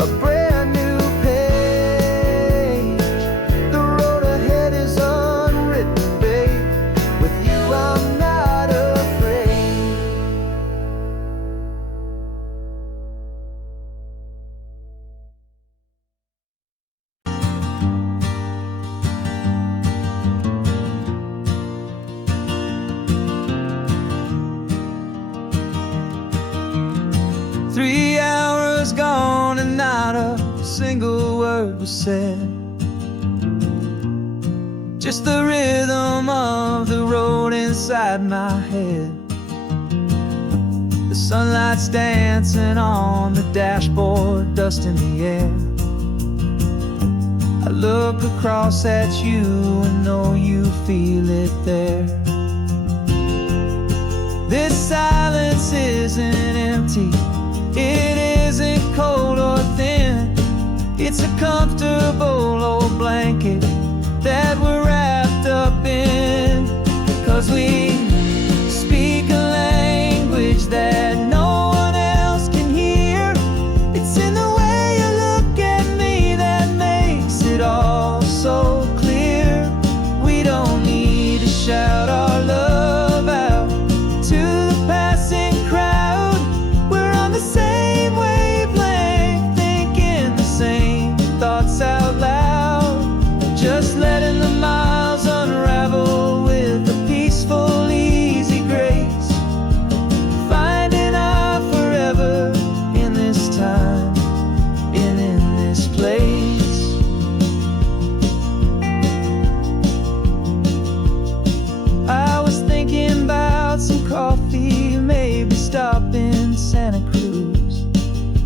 A brand new page, the road ahead is unwritten, babe. With you I'm not afraid. Three hours gone and not a single word was said. Just the rhythm of the road inside my head. The sunlight's dancing on the dashboard, dust in the air. I look across at you and know you feel it there. This silence isn't empty, it isn't cold or thin. It's a comfortable old blanket that we're wrapped up in. 'Cause we speak a language that no one else can hear. It's in the way you look at me that makes it all so clear. We don't need to shout our love out to the passing crowd. We're on the same wavelength, thinking the same thoughts out loud. Just letting the miles unravel with a peaceful, easy grace. Finding our forever in this time and in this place. I was thinking about some coffee, maybe stop in Santa Cruz.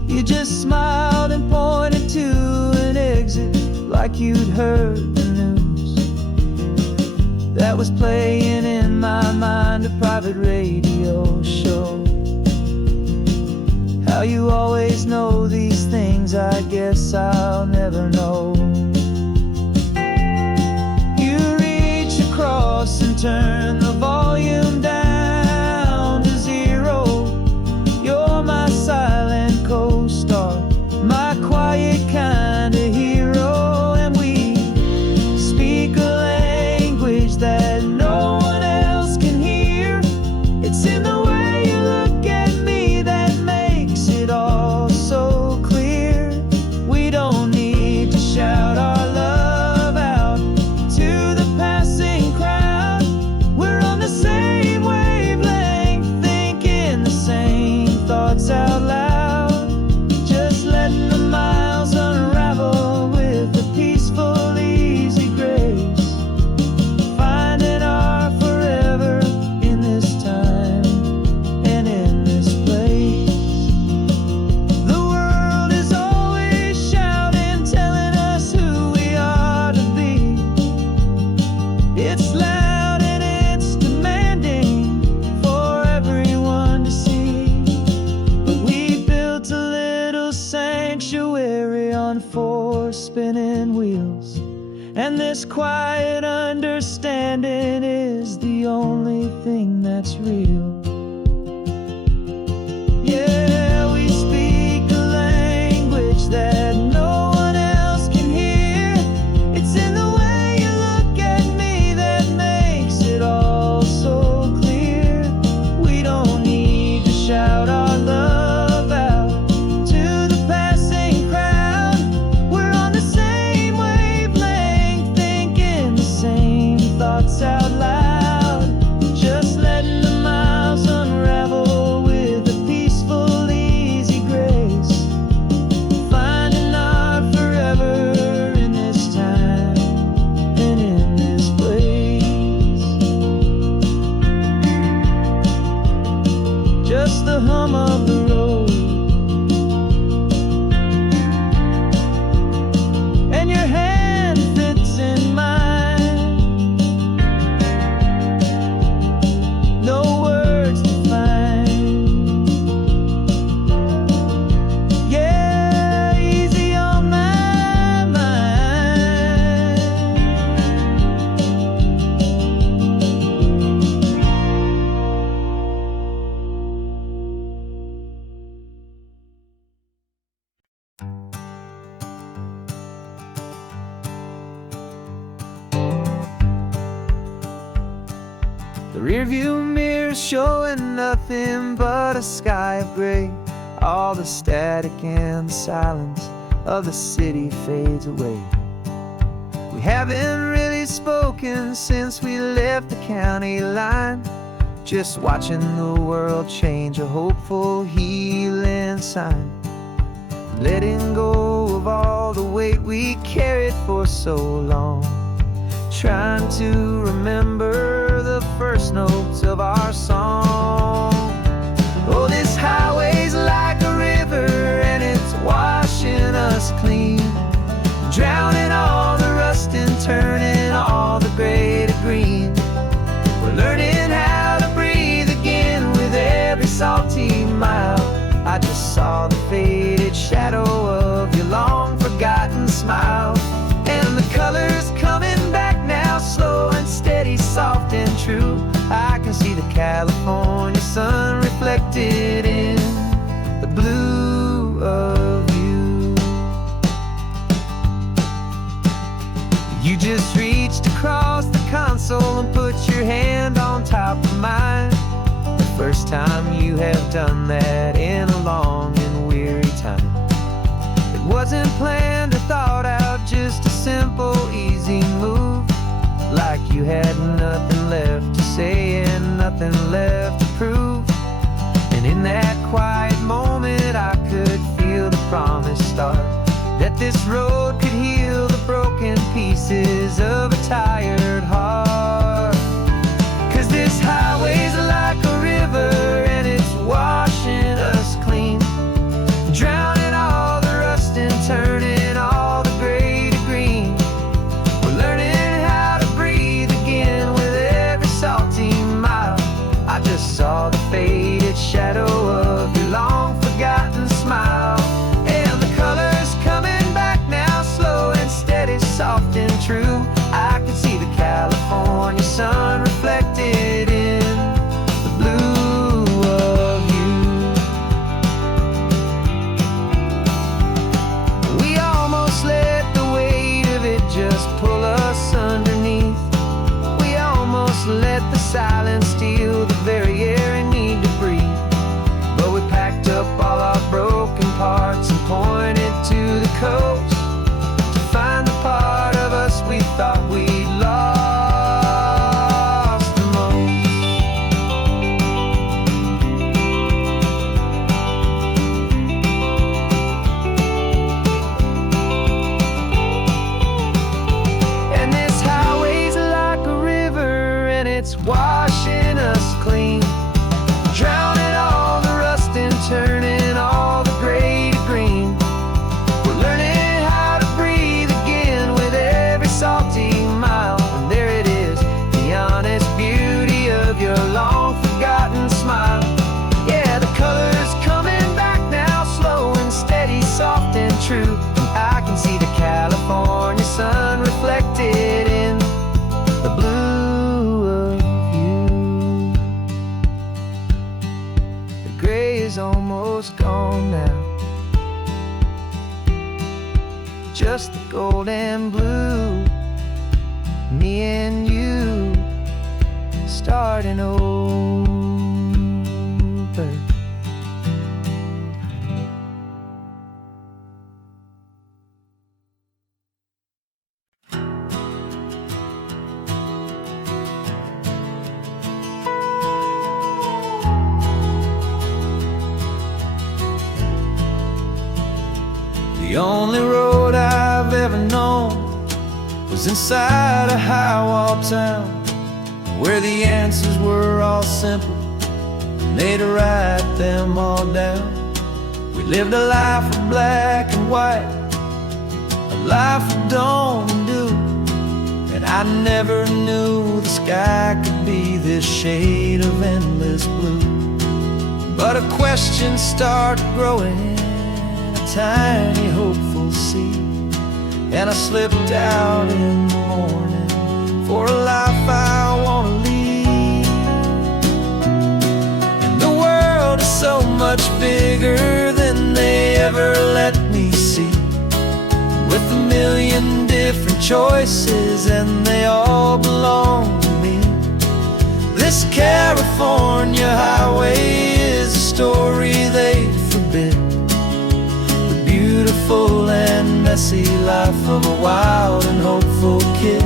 You just smiled and pointed to an exit like you'd heard the news. that was playing in my mind, a private radio show. How you always know these things, I guess I'll never know. You reach across and turn the volume down to 0. You're my silent co-star, my quiet kind of hero. And we speak a language that no one else can hear. It's in the way you look at me that makes it all so clear. We don't need to shout our love out to the passing crowd. We're on the same wavelength, thinking the same thoughts out loud. Just letting the miles unravel with a peaceful, easy grace. Finding our forever in this time and in this place. The world is always shouting, telling us who we are to be. It's loud and it's demanding for everyone to see. But we built a little sanctuary on 4 spinning wheels, and this quiet understanding is the only thing that's real. Yeah, we speak a language that no one else can hear. It's in the way you look at me that makes it all so clear. We don't need to shout our love out to the passing crowd. We're on the same wavelength, thinking the same thoughts out loud. Just letting the miles unravel with a peaceful, easy grace. Finding our forever in this time and in this place. Just the hum of the road and your hand fits in mine. No words to find. Yeah, easy on my mind. The rearview mirror showing nothing but a sky of gray. All the static and the silence of the city fades away. We haven't really spoken since we left the county line. Just watching the world change, a hopeful healing sign. Letting go of all the weight we carried for so long. Trying to remember the first notes of our song. Oh, this highway's like a river and it's washing us clean, drowning all the rust and turning all the gray to green. We're learning how to breathe again with every salty mile. I just saw the faded shadow of your long forgotten smile. And the colors coming back now, slow and steady, soft and true. I can see the California sun reflected in the blue of you. You just reached across the console and put your hand on top of mine. The first time you have done that in a long and weary time. It wasn't planned or thought out, just a simple, easy move. Like you had nothing left to say and nothing left to prove. And in that quiet moment I could feel the promise start, that this road could heal the broken pieces of a tired heart. 'Cause this highway's like a river and it's washing us clean, drowning all the rust and turning all the gray to green. We're learning how to breathe again with silence steal the very air I need to breathe. But we packed up all our broken parts and pointed to the coast to find the part of us we thought we'd lost the most. And this highway's like a river, and it's washing us clean, drowning all the rust and turning all the gray to green. We're learning how to breathe again with every salty mile. And there it is, the honest beauty of your long-forgotten smile. Yeah, the color's coming back now, slow and steady, soft and true. And I can see the California sun reflected in the blue of you. The gray is almost gone now, just the gold and blue. Me and you starting over. The only road I've ever known was inside a high-wall town, where the answers were all simple and they'd write them all down. We lived a life of black and white, a life of dawn and dew, and I never knew the sky could be this shade of endless blue. But a question started growing, tiny hopeful seed, and I slipped out in the morning for a life I want to lead. And the world is so much bigger than they ever let me see, with a million different choices and they all belong to me. This California highway is a story they forbid, beautiful and messy life of a wild and hopeful kid.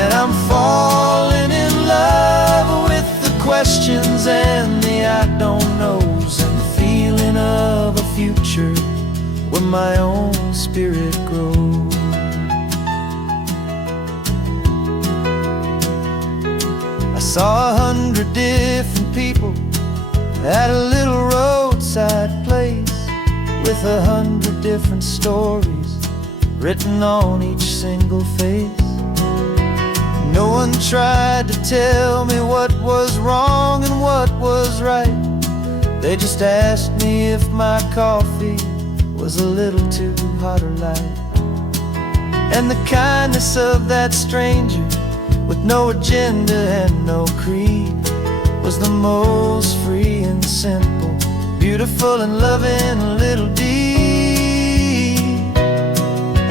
And I'm falling in love with the questions and the I don't knows, and the feeling of a future where my own spirit grows. I saw 100 different people at a little roadside place, with 100 different stories written on each single face. No one tried to tell me what was wrong and what was right. They just asked me if my coffee was a little too hot or light. And the kindness of that stranger, with no agenda and no creed, was the most free and simple, beautiful and loving little deed.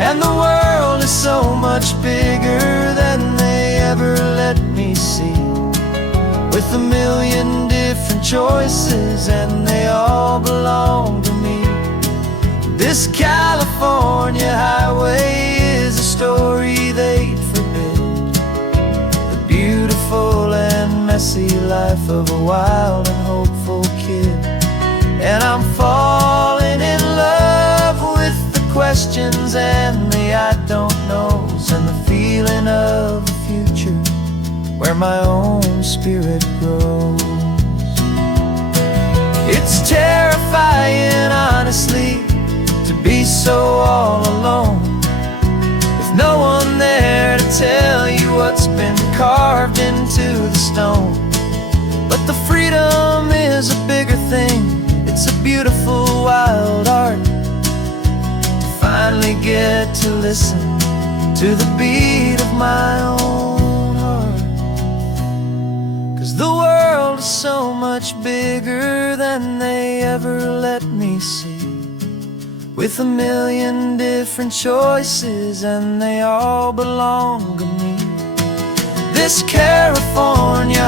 And the world is so much bigger than they ever let me see, with a million different choices and they all belong to me. This California highway is a story they'd forbid, the beautiful and messy life of a wild and hopeful kid. And I'm falling in love with the questions and the I don't knows, and the feeling of a future where my own spirit grows. It's terrifying, honestly, to be so all alone, with no one there to tell you what's been carved into the stone. But the freedom is a bigger thing. It's a beautiful wild art to finally get to listen to the beat of my own heart. 'Cause the world is so much bigger than they ever let me see, with a million different choices and they all belong to me. This California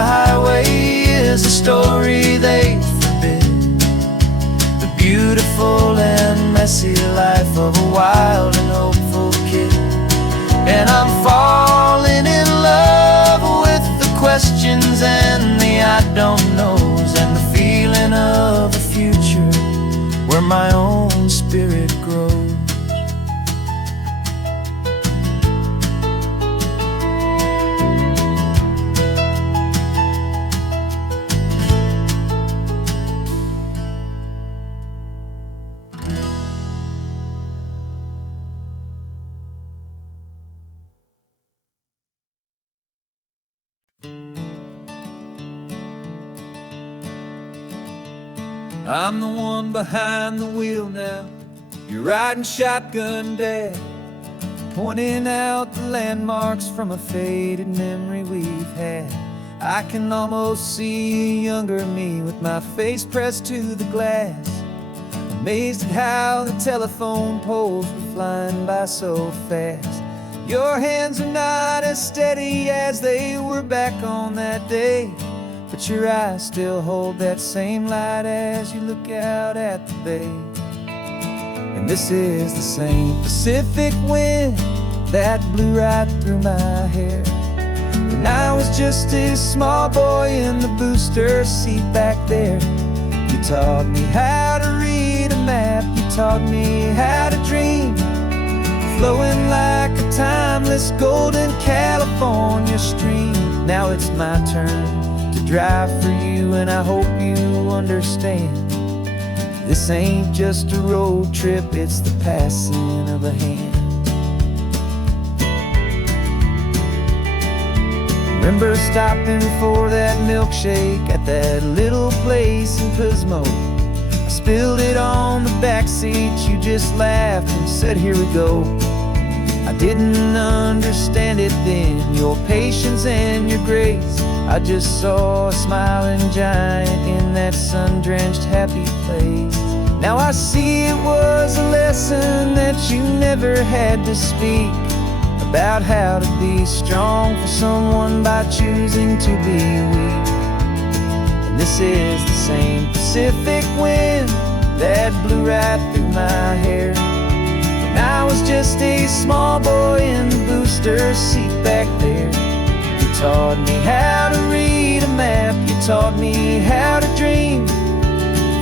whens and the I don't knows, and the feeling of a future where my own spirit grows. I'm the one behind the wheel now. You're riding shotgun, Dad, pointing out the landmarks from a faded memory we've had. I can almost see a younger me with my face pressed to the glass, amazed at how the telephone poles were flying by so fast. Your hands are not as steady as they were back on that day, but your eyes still hold that same light as you look out at the bay. And this is the same Pacific wind that blew right through my hair when I was just a small boy in the booster seat back there. You taught me how to read a map, you taught me how to dream, flowing like a timeless golden California stream. Now it's my turn to drive for you, and I hope you understand. This ain't just a road trip, it's the passing of a hand. Remember stopping for that milkshake at that little place in Pismo? I spilled it on the back seat, you just laughed and said, "Here we go." I didn't understand it then, your patience and your grace. I just saw a smiling giant in that sun-drenched happy place. Now I see it was a lesson that you never had to speak, about how to be strong for someone by choosing to be weak. And this is the same Pacific wind that blew right through my hair when I was just a small boy in the booster seat back there. You taught me how to read a map, you taught me how to dream,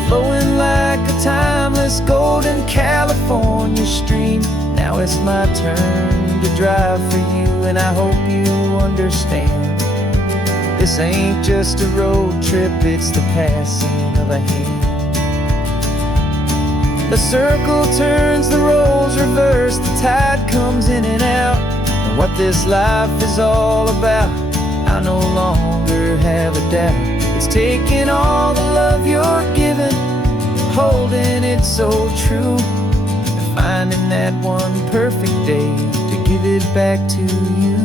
flowing like a timeless golden California stream. Now it's my turn to drive for you, and I hope you understand. This ain't just a road trip, it's the passing of a hand. The circle turns, the roles reverse, the tide comes in and out. And what this life is all about, I no longer have a doubt. It's taking all the love you're giving, holding it so true, and finding that one perfect day to give it back to you.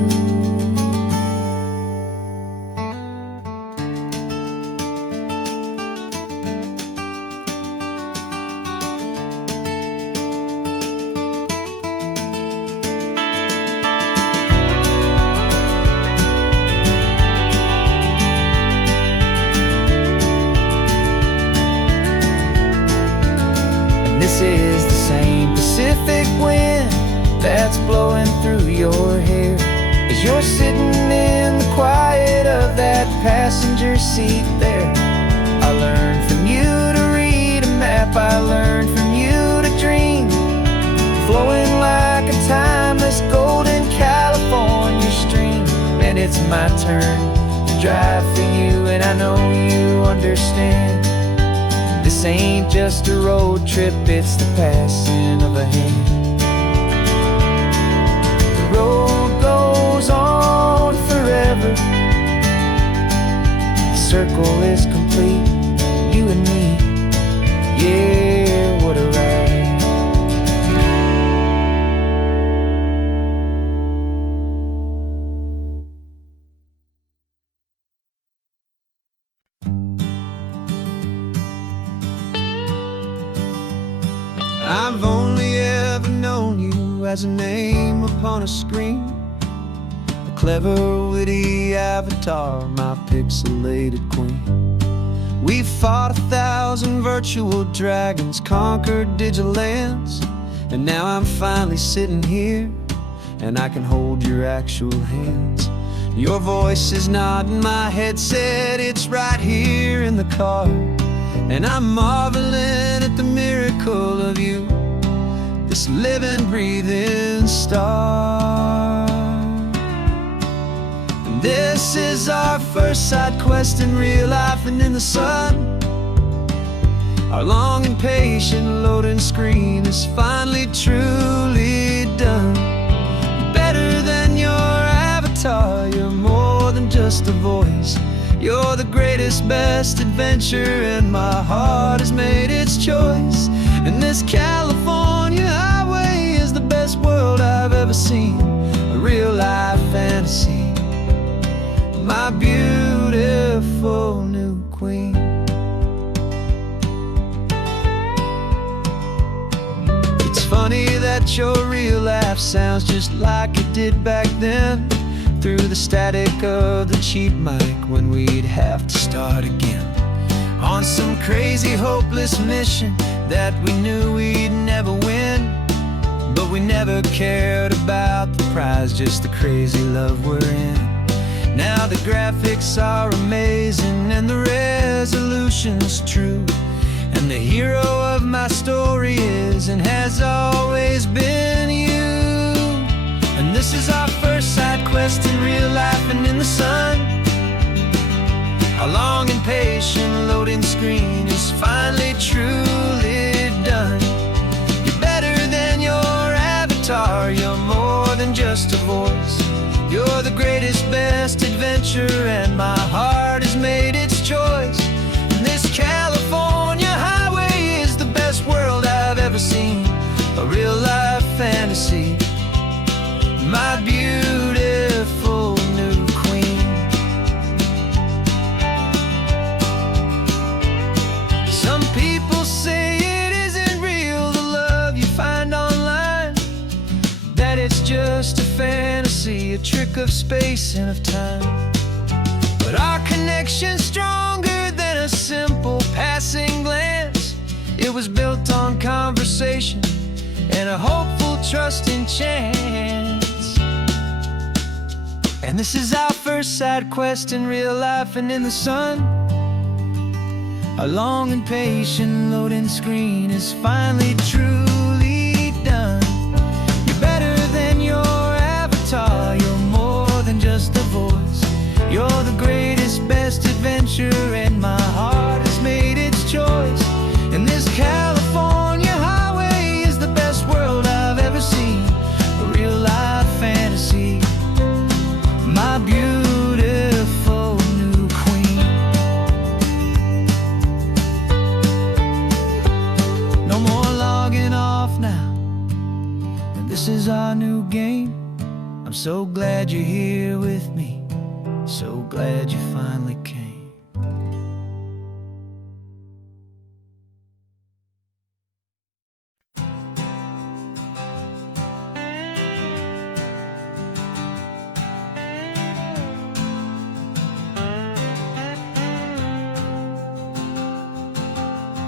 This is the same Pacific wind that's blowing through your hair as you're sitting in the quiet of that passenger seat there. I learned from you to read a map, I learned from you to dream, flowing like a timeless golden California stream. And it's my turn to drive for you, and I know you understand. This ain't just a road trip, it's the passing of a hand. The road goes on forever, the circle is complete, you and me, yeah, what a ride. I've only ever known you as a name upon a screen, a clever, witty avatar, my pixelated queen. We've fought 1,000 virtual dragons, conquered digital lands, and now I'm finally sitting here, and I can hold your actual hands. Your voice is not in my headset, it's right here in the car. And I'm marveling at the miracle of you, this living, breathing star. And this is our first side quest in real life and in the sun. Our long and patient loading screen is finally truly done. Better than your avatar, you're more than just a voice. You're the greatest, best adventure, and my heart has made its choice. And this California highway is the best world I've ever seen, a real life fantasy, my beautiful new queen. It's funny that your real life sounds just like it did back then, through the static of the cheap mic when we'd have to start again, on some crazy hopeless mission that we knew we'd never win. But we never cared about the prize, just the crazy love we're in. Now the graphics are amazing and the resolution's true, and the hero of my story is and has always been you. And this is our first side quest in real life and in the sun. Our long and patient loading screen is finally truly done. You're better than your avatar, you're more than just a voice. You're the greatest, best adventure, and my heart has made its choice. And this California highway is the best world I've ever seen, a real life fantasy, my beautiful new queen. Some people say it isn't real, the love you find online, that it's just a fantasy, a trick of space and of time. But our connection's stronger than a simple passing glance. It was built on conversation and a hopeful, trusting chance. And this is our first side quest in real life and in the sun. Our long and patient loading screen is finally truly done. You're better than your avatar, you're more than just a voice. You're the greatest, best adventure, and my heart has made its choice. And this California highway is the best world I've ever seen, a real life fantasy, my beautiful new queen. No more logging off now, and this is our new game. I'm so glad you're here with me, so glad you finally came.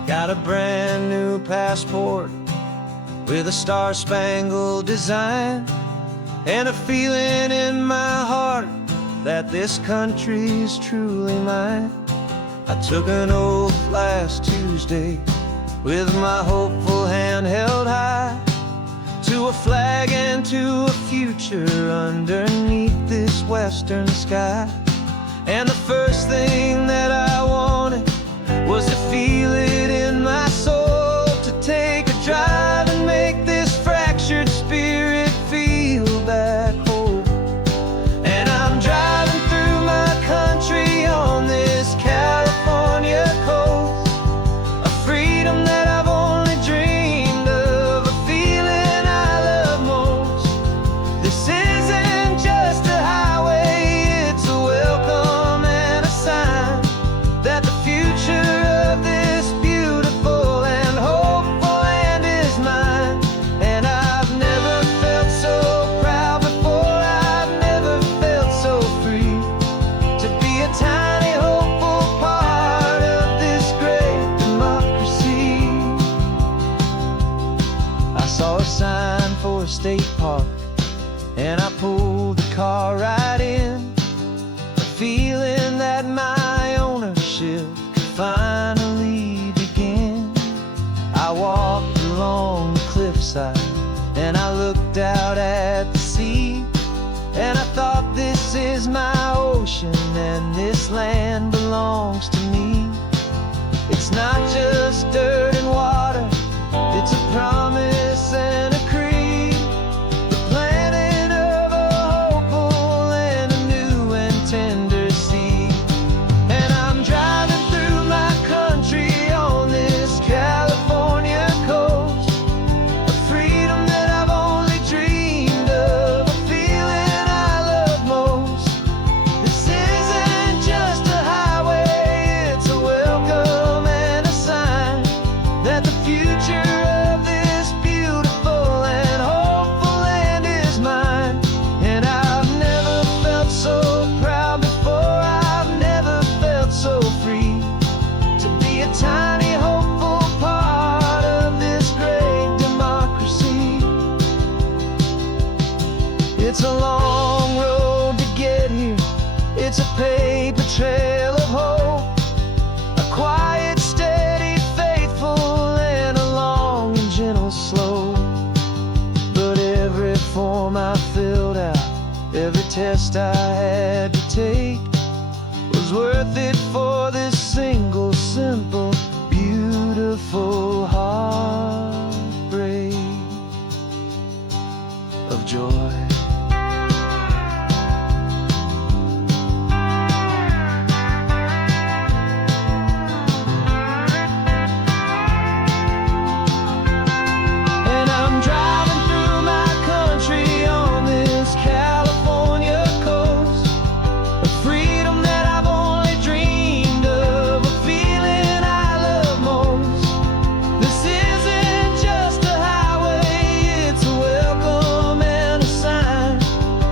Got a brand new passport with a star-spangled design, and a feeling in my heart that this country's truly mine. I took an oath last Tuesday with my hopeful hand held high, to a flag and to a future underneath this western sky. And the first thing that I wanted was to feel it in my soul, to take a drive and make this fractured spirit feel back home. And I'm driving through my country on this California coast, a freedom that I've only dreamed of, a feeling I love most. This isn't just a highway, it's a welcome and a sign that the future of this beautiful and hopeful land is mine. And I've never felt so proud before, I've never felt so free, to be a tiny hopeful part of this great democracy. I saw a sign for a state park, and I pulled the car right in. hillside, and I looked out at the sea, and I thought, this is my ocean, and this land belongs to me. It's not just dirt and water, it's a promise and a creed, the planting of a hopeful and a new and tender seed. And I'm driving through my country on this California coast, a freedom that I've only dreamed of, a feeling I love most. This isn't just a highway, it's a welcome and a sign that the future of this beautiful and hopeful land is mine. And I've never felt so proud before, I've never felt so free to be a tiny hopeful part of this great democracy. It's a long road to get here, it's a paper trail of hope, a quiet, steady, faithful, and a long and gentle slope. But every form I filled out, every test I had to take, was worth it for this single, simple, beautiful heartbreak of joy. And I'm driving through my country on this California coast, a freedom that I've only dreamed of, a feeling I love most. This isn't just a highway, it's a welcome and a sign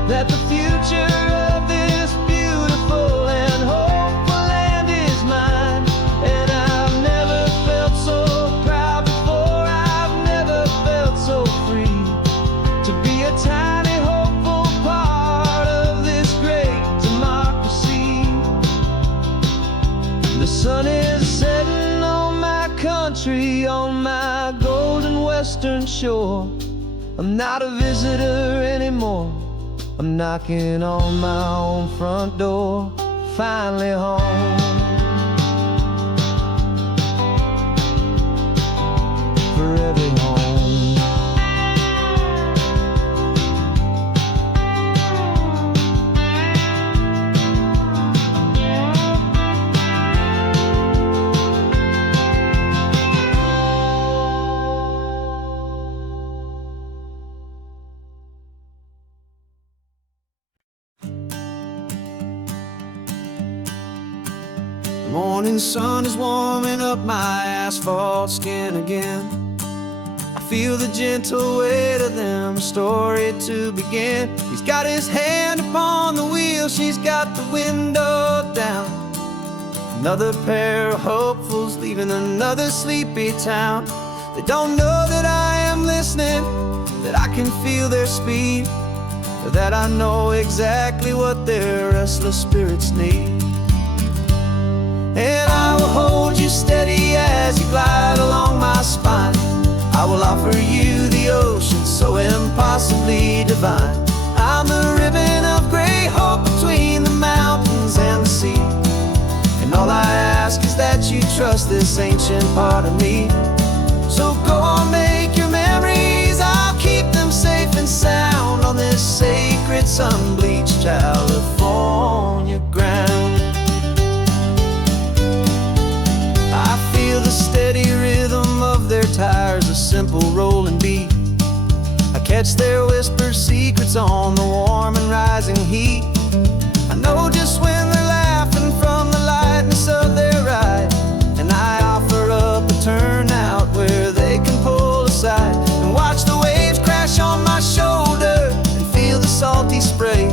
that the future of this beautiful and hopeful land is mine. And I've never felt so proud before, I've never felt so free to be a tiny hopeful part of this great democracy. The sun is setting on my country, on my golden western shore. I'm not a visitor anymore, I'm knocking on my own front door, finally home. Forever home. The morning sun is warming up my asphalt skin again. I feel the gentle weight of them, a story to begin. He's got his hand upon the wheel, she's got the window down. Another pair of hopefuls leaving another sleepy town. They don't know that I am listening, that I can feel their speed, or that I know exactly what their restless spirits need. And I will hold you steady as you glide along my spine. I will offer you the ocean so impossibly divine. I'm the ribbon of gray hope between the mountains and the sea. And all I ask is that you trust this ancient part of me. So go on, make your memories, I'll keep them safe and sound on this sacred sun-bleached California ground. I feel the steady rhythm of their tires, a simple rolling beat. I catch their whispered secrets on the warm and rising heat. I know just when they're laughing from the lightness of their ride, and I offer up a turnout where they can pull aside and watch the waves crash on my shoulder and feel the salty spray,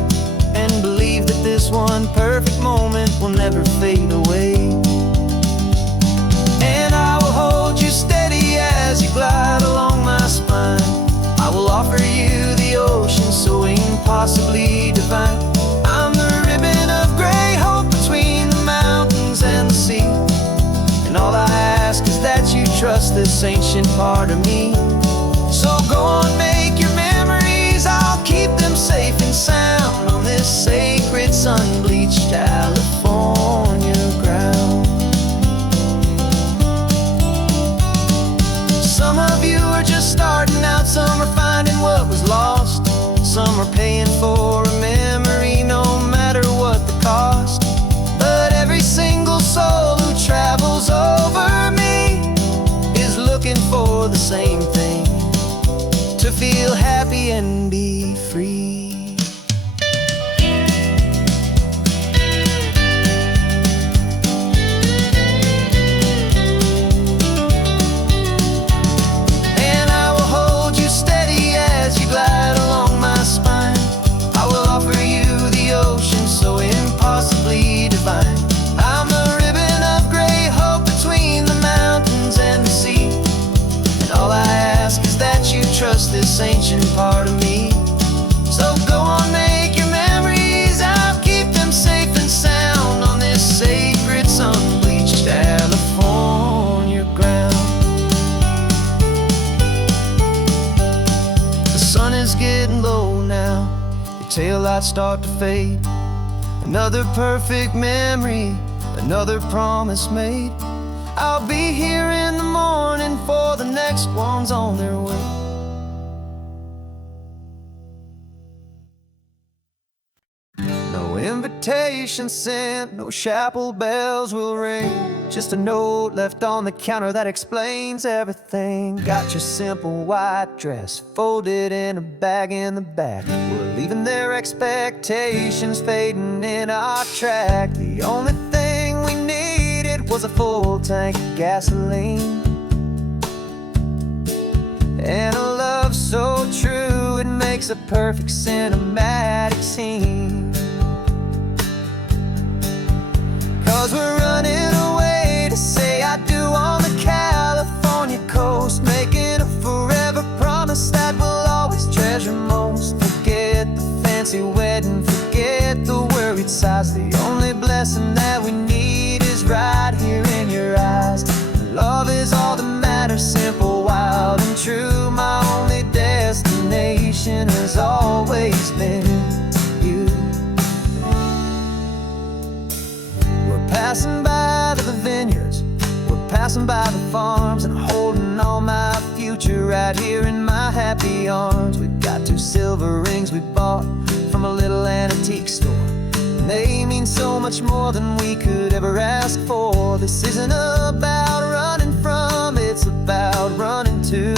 and believe that this one perfect moment will never fade away. And I will hold you steady as you glide along my spine. I will offer you the ocean so impossibly divine. I'm the ribbon of gray hope between the mountains and the sea. And all I ask is that you trust this ancient part of me. So go on, make your memories, I'll keep them safe and sound on this sacred sun-bleached California ground. Some of you are just starting out, some are finding what was lost, some are paying for a memory no matter what the cost. But every single soul who travels over me is looking for the same thing, to feel happy and be free. And I will hold you steady as you glide along my spine. I will offer you the ocean so impossibly divine. I'm a ribbon of gray hope between the mountains and the sea, and all I ask is that you trust this ancient part of me. So go on, make your memories, I'll keep them safe and sound on this sacred sun-bleached California ground. The sun is getting low now, your taillights start to fade. Another perfect memory, another promise made. I'll be here in the morning for the next ones on their way. No invitation sent, no chapel bells will ring, just a note left on the counter that explains everything. Got your simple white dress folded in a bag in the back. We're leaving their expectations fading in our track. The only thing we needed was a full tank of gasoline, and a love so true it makes a perfect cinematic scene. 'Cause we're running away to say I do on the California coast, making a forever promise that we'll always treasure most. Forget the fancy wedding, forget the worried sighs. The only blessing that we need is right here in your eyes. Love is all that matters, simple, wild, and true. My only destination has always been you. We're passing by the vineyards, we're passing by the farms, and holding on my future right here in my happy arms. We've got 2 silver rings we bought from a little antique store, and they mean so much more than we could ever ask for. This isn't about running from, it's about running to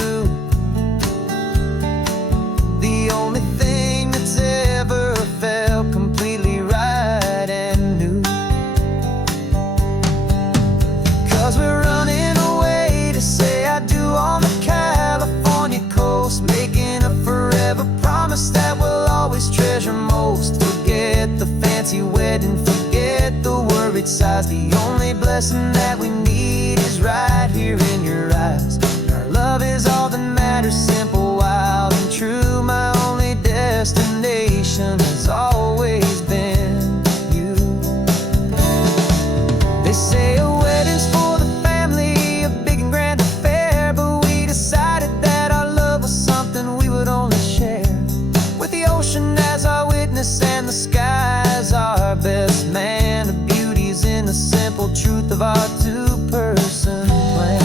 the only thing that's ever felt completely right and new. 'Cause we're running away to say I do on the California coast, making a forever promise that we'll always treasure most. Forget the fancy wedding, forget the worried sighs. The only blessing that we need is right here in your eyes. Our love is all that matters, simple, wild, and true. My only destination has always been you. They say a wedding's for the family, a big and grand affair, but we decided that our love was something we would only share with the ocean as our witness and the sky as our best man. The beauty's in the simple truth of our 2-person plan.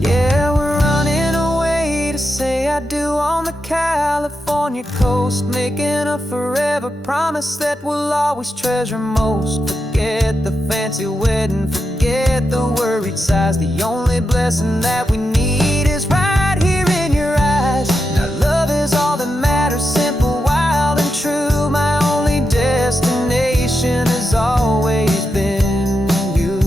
Yeah, we're running away to say I do on the California coast, making a forever promise that we'll always treasure most. Forget the fancy wedding, forget the worried sighs. The only blessing that we need is right here in your eyes. Now love is all that matters, simple, wild, and true. My only destination has always been you.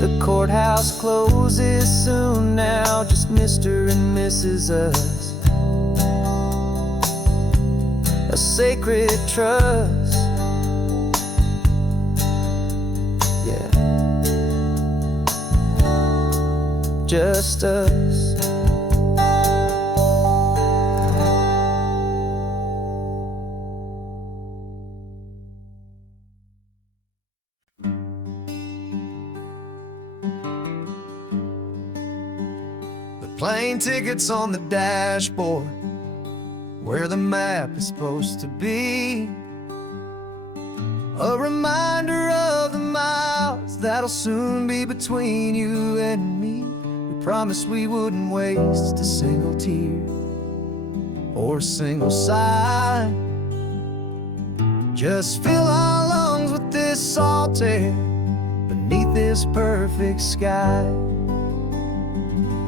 The courthouse closes soon now, just Mr. and Mrs. Us. A sacred trust, yeah, just us. plane tickets on the dashboard, where the map is supposed to be. A reminder of the miles that'll soon be between you and me. We promised we wouldn't waste a single tear or a single sigh. Just fill our lungs with this salt air beneath this perfect sky.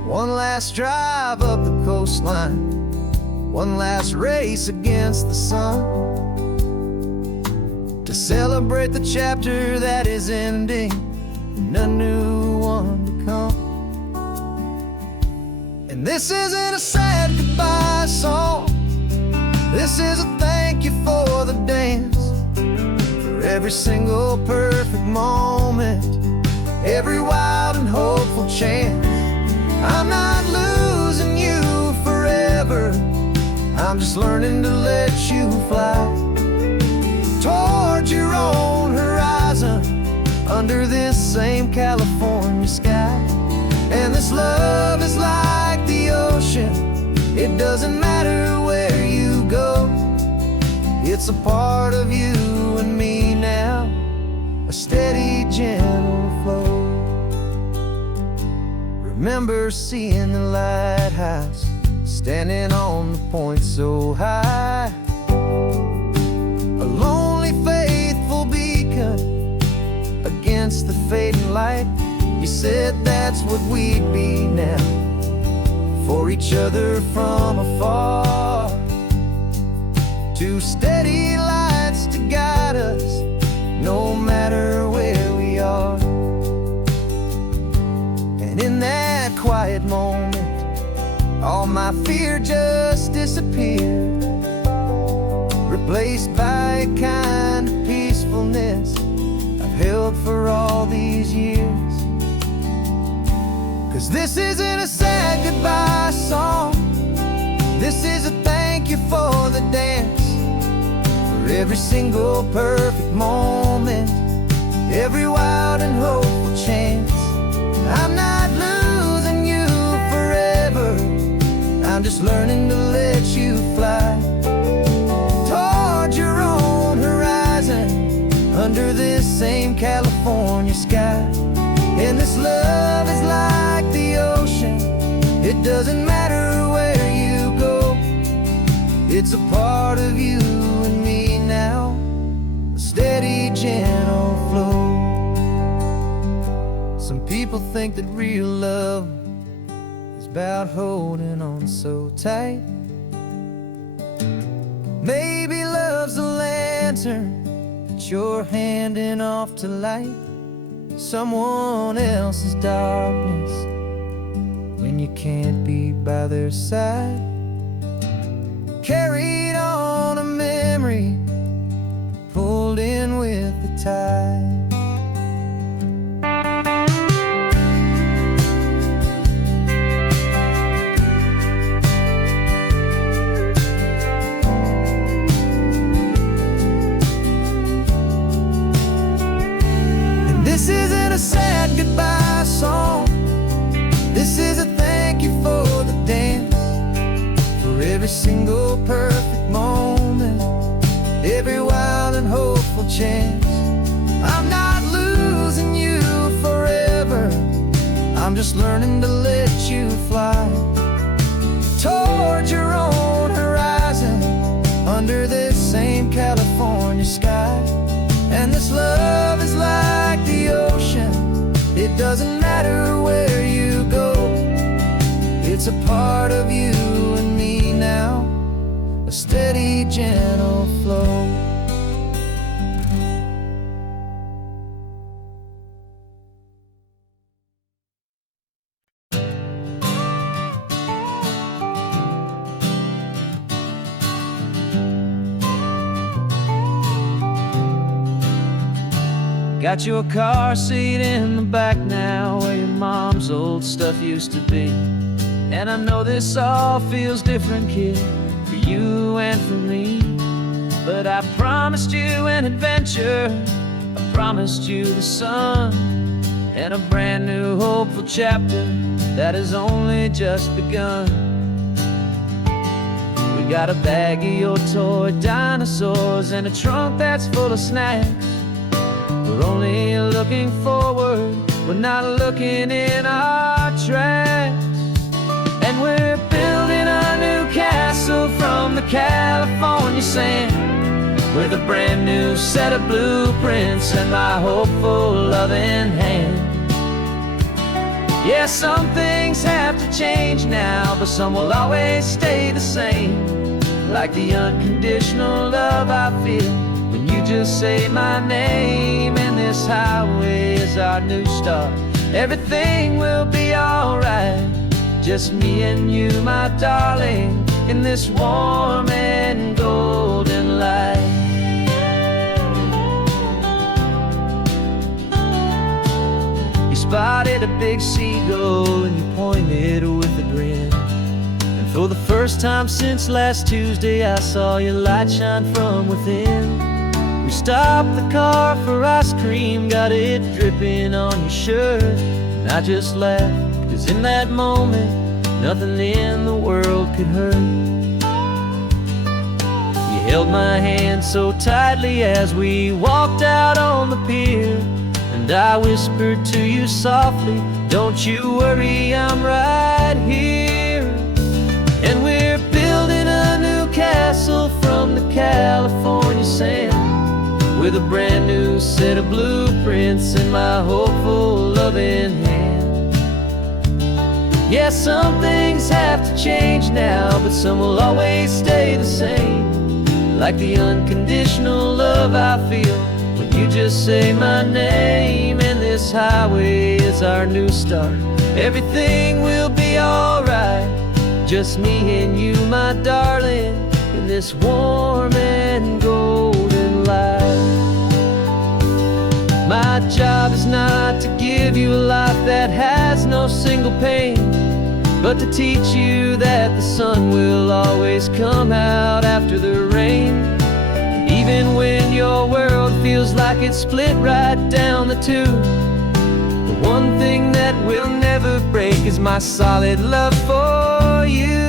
One last drive up the coastline, one last race against the sun, to celebrate the chapter that is ending and a new one to come. And this isn't a sad goodbye song, this is a thank you for the dance, for every single perfect moment, every wild and hopeful chance. I'm not losing you forever, I'm just learning to let you fly toward your own horizon, under this same California sky. And this love is like the ocean, it doesn't matter where you go, it's a part of you and me now, a steady, gentle flow. Remember seeing the lighthouse, standing on the point so high, a lonely, faithful beacon against the fading light. You said that's what we'd be now, for each other from afar. Two steady lights to guide us, no matter where we are. And in that quiet moment, all my fear just disappeared, replaced by a kind of peacefulness I've held for all these years. 'Cause this isn't a sad goodbye song, this is a thank you for the dance, for every single perfect moment, every wild and hopeful chance. I'm not losing you forever, I'm just learning to let you fly toward your own horizon, under this same California sky. And this love is like the ocean, it doesn't matter where you go, it's a part of you and me now, a steady, gentle flow. Some people think that real love is about holding on so tight. Maybe love's a lantern that you're handing off to light someone else's darkness when you can't be by their side. Carried on a memory, pulled in with the tide. This isn't a sad goodbye song, this is a thank you for the dance, for every single perfect moment, every wild and hopeful chance. I'm not losing you forever, I'm just learning to let you fly toward your own horizon, under this same California sky. And this love is like the ocean, it doesn't matter where you go, it's a part of you and me now, a steady, gentle flow. Got your car seat in the back now, where your mom's old stuff used to be. And I know this all feels different, kid, for you and for me. But I promised you an adventure, I promised you the sun, and a brand new hopeful chapter that has only just begun. We got a bag of your toy dinosaurs and a trunk that's full of snacks. We're only looking forward, we're not looking in our tracks. And we're building a new castle from the California sand, with a brand new set of blueprints and my hopeful loving hand. Yeah, some things have to change now, but some will always stay the same. Like the unconditional love I feel when you just say my name. And this highway is our new start. Everything will be alright. Just me and you, my darling, in this warm and golden light. Spotted a big seagull and you pointed with a grin. And for the first time since last Tuesday, I saw your light shine from within. We stopped the car for ice cream, got it dripping on your shirt. And I just laughed, 'cause in that moment, nothing in the world could hurt. You held my hand so tightly as we walked out on the pier. And I whispered to you softly, don't you worry, I'm right here. And we're building a new castle from the California sand, with a brand new set of blueprints in my hopeful loving hand. Yeah, some things have to change now, but some will always stay the same. Like the unconditional love I feel when you just say my name. And this highway is our new start. Everything will be alright. Just me and you, my darling, in this warm and golden light. My job is not to give you a life that has no single pain, but to teach you that the sun will always come out after the rain. Even when your world feels like it's split right down the two, the one thing that will never break is my solid love for you.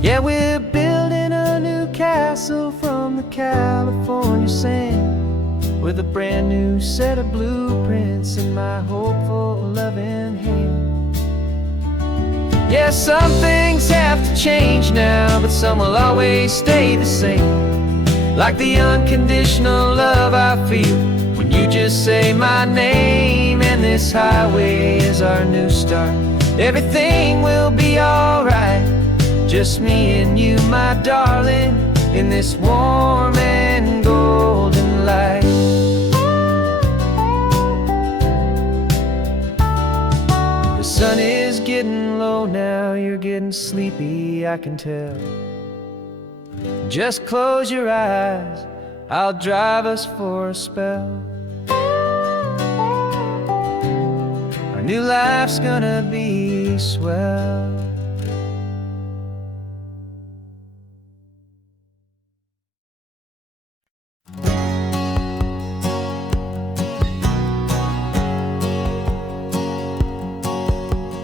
Yeah, we're building a new castle from the California sand, with a brand new set of blueprints in my hopeful loving hand. Yeah, some things have to change now, but some will always stay the same. Like the unconditional love I feel when you just say my name. And this highway is our new start. Everything will be alright. Just me and you, my darling, in this warm and golden light. The sun is getting low now, you're getting sleepy, I can tell. Just close your eyes, I'll drive us for a spell. Our new life's gonna be swell.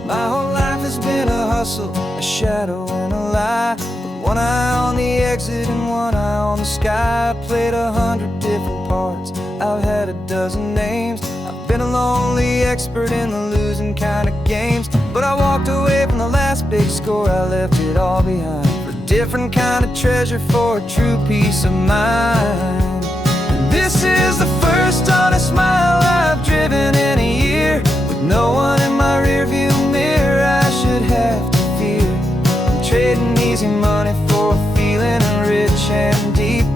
My whole life has been a hustle, a shadow and a lie. One eye on the exit and one eye on the sky. I've played 100 different parts, I've had a dozen names. I've been a lonely expert in the losing kind of games. But I walked away from the last big score, I left it all behind for a different kind of treasure, for a true peace of mind. And this is the first honest mile I've driven in a year, with no one in my rearview mirror I should have to fear. I'm trading easy money for a feeling rich and deep,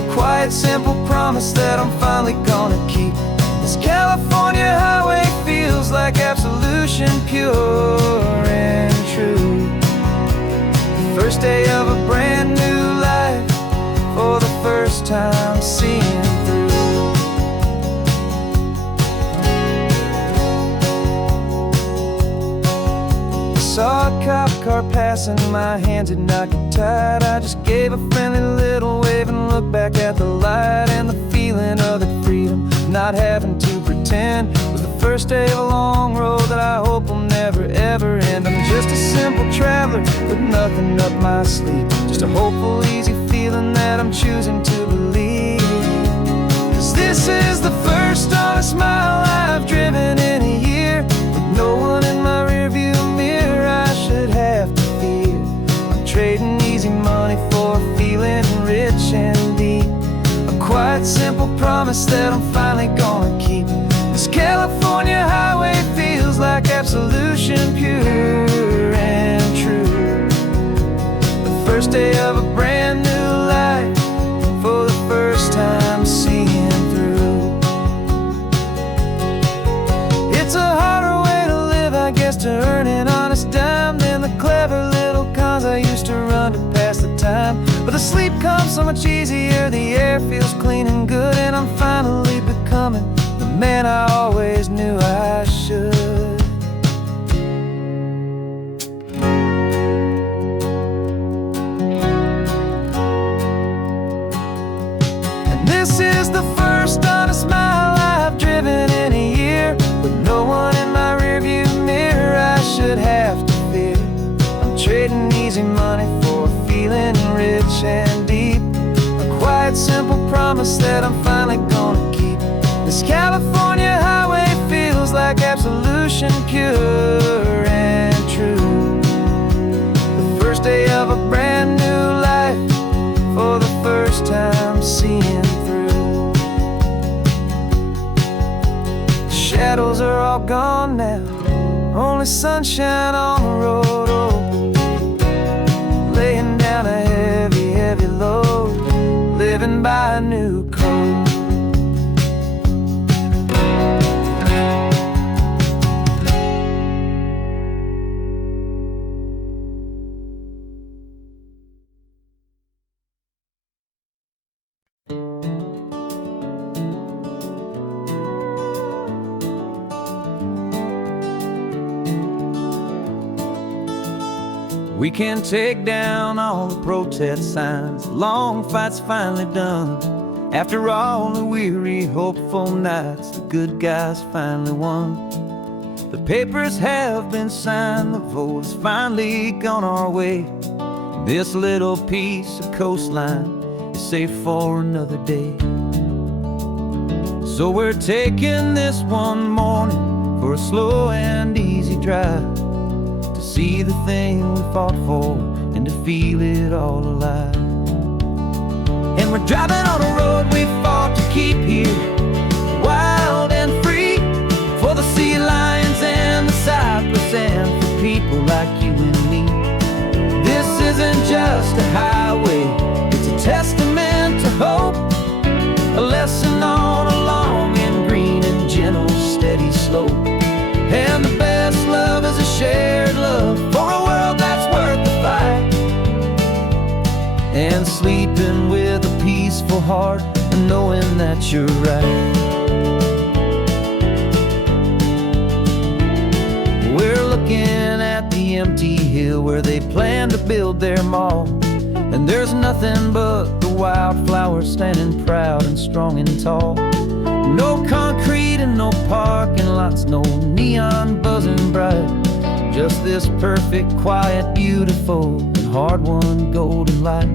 a quiet, simple promise that I'm finally gonna keep. This California highway feels like absolution, pure and true. The first day of a brand new life, for the first time seeing through. Saw a cop car passing, my hands had not get tied. I just gave a friendly little wave and looked back at the light. And the feeling of the freedom, not having to pretend, was the first day of a long road that I hope will never ever end. I'm just a simple traveler with nothing up my sleeve, just a hopeful, easy feeling that I'm choosing to believe. 'Cause this is the first honest mile I've driven in a year, with no one in my rearview mirror I should have to fear. I'm trading easy money for a feeling rich and deep, a quiet, simple promise that I'm finally gonna keep. This California highway feels like absolution, pure and true. The first day of a brand new life, for the first time seeing through. It's a harder way to live, I guess, to earn an honest dime than the clever little cons I used to run to pass the time. But the sleep comes so much easier, the air feels clean and good, and I'm finally becoming the man I always knew I should. And this is the first honest mile I've driven in a year, with no one in my rearview mirror I should have to fear. I'm trading easy money for a feeling rich and deep, a quiet, simple promise that I'm finally gonna keep. This California highway feels like absolution, pure and true. The first day of a brand new life, for the first time seeing through. The shadows are all gone now, only sunshine on the road. Oh, laying down a heavy, heavy load, living by a new code. We can take down all the protest signs, long fight's finally done. After all the weary, hopeful nights, the good guys finally won. The papers have been signed, the vote has finally gone our way. This little piece of coastline is safe for another day. So we're taking this one morning for a slow and easy drive, to see the thing we fought for and to feel it all alive. And we're driving on a road we fought to keep here, wild and free, for the sea lions and the cypress and for people like you and me. This isn't just a highway, it's a testament to hope, a lesson on a long and green and gentle steady slope. And the best love is a shared love for a world that's worth the fight, and sleeping with a peaceful heart and knowing that you're right. We're looking at the empty hill where they plan to build their mall, and there's nothing but the wildflowers standing proud and strong and tall. No concrete and no parking lots, no neon buzzing bright, just this perfect, quiet, beautiful, and hard-won golden light.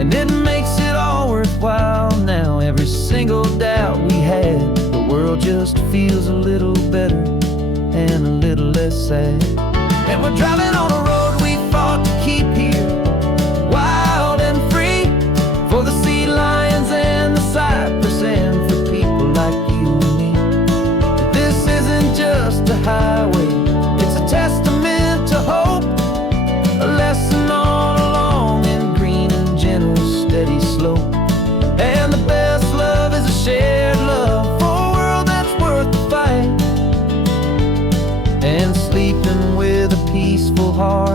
And it makes it all worthwhile now, every single doubt we had. The world just feels a little better and a little less sad. And we're driving on a road we fought to keep here, wild and free, for the sea lions and the cypress and for people like you and me. This isn't just a highway, it's a testament to hope, a lesson on a long and green and gentle steady slope. And the best love is a shared love for a world that's worth the fight, and sleeping with a peaceful heart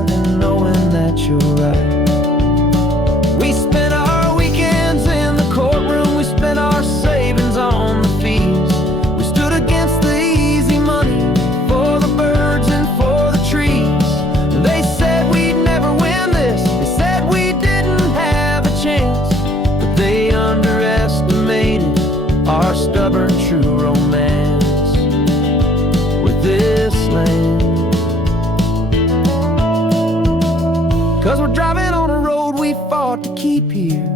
keep here,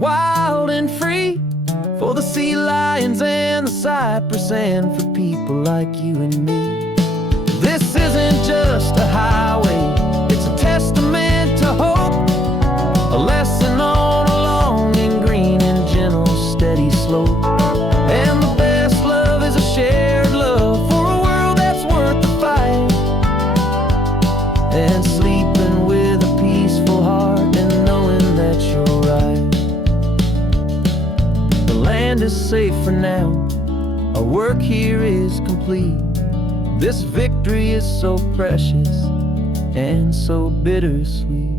wild and free, for the sea lions and the cypress, and for people like you and me. This isn't just a highway, it's a testament to hope, a lesson on a long and green and gentle steady slope. And the best love is a shared love for a world that's worth the fight, and sleeping with a peaceful heart and knowing that you're right. The land is safe for now, our work here is complete. This victory is so precious and so bittersweet.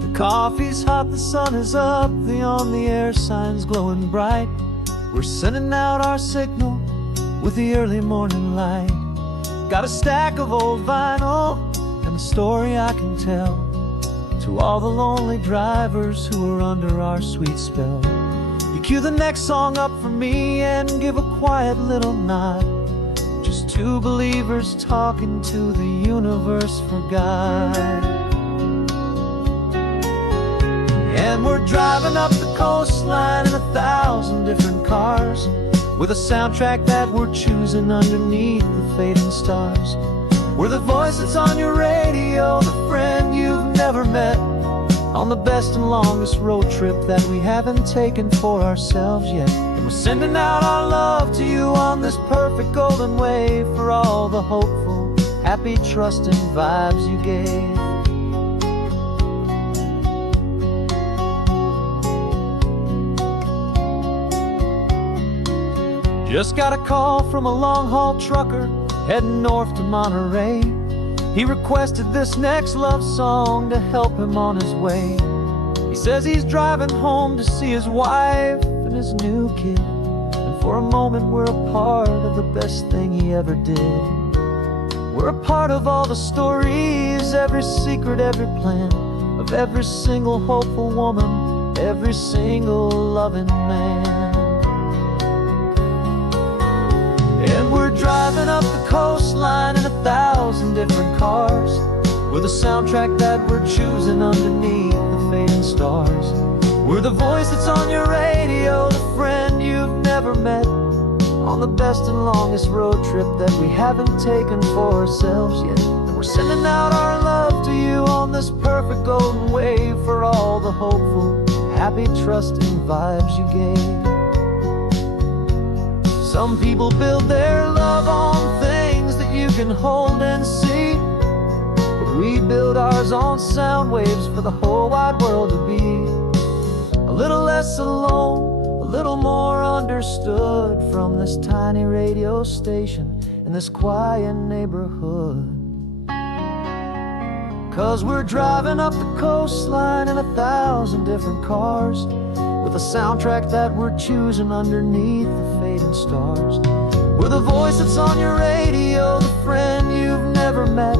The coffee's hot, the sun is up, the on the air sign's glowing bright. We're sending out our signal with the early morning light. Got a stack of old vinyl and a story I can tell to all the lonely drivers who are under our sweet spell. You cue the next song up for me and give a quiet little nod. Just two believers talking to the universe for God. And we're driving up the coastline in 1,000 different cars, with a soundtrack that we're choosing underneath the fading stars. We're the voice that's on your radio, the friend you've never met, on the best and longest road trip that we haven't taken for ourselves yet. And we're sending out our love to you on this perfect golden wave, for all the hopeful, happy, trusting vibes you gave. Just got a call from a long-haul trucker heading north to Monterey. He requested this next love song to help him on his way. He says he's driving home to see his wife and his new kid, and for a moment we're a part of the best thing he ever did. We're a part of all the stories, every secret, every plan, of every single hopeful woman, every single loving man. And we're driving up the coastline in 1,000 different cars, with a soundtrack that we're choosing underneath the fading stars. We're the voice that's on your radio, the friend you've never met, on the best and longest road trip that we haven't taken for ourselves yet. And we're sending out our love to you on this perfect golden wave, for all the hopeful, happy, trusting vibes you gave. Some people build their love on things that you can hold and see, but we build ours on sound waves for the whole wide world to be a little less alone, a little more understood, from this tiny radio station in this quiet neighborhood. 'Cause we're driving up the coastline in 1,000 different cars, with a soundtrack that we're choosing underneath the fading stars. We're the voice that's on your radio, the friend you've never met,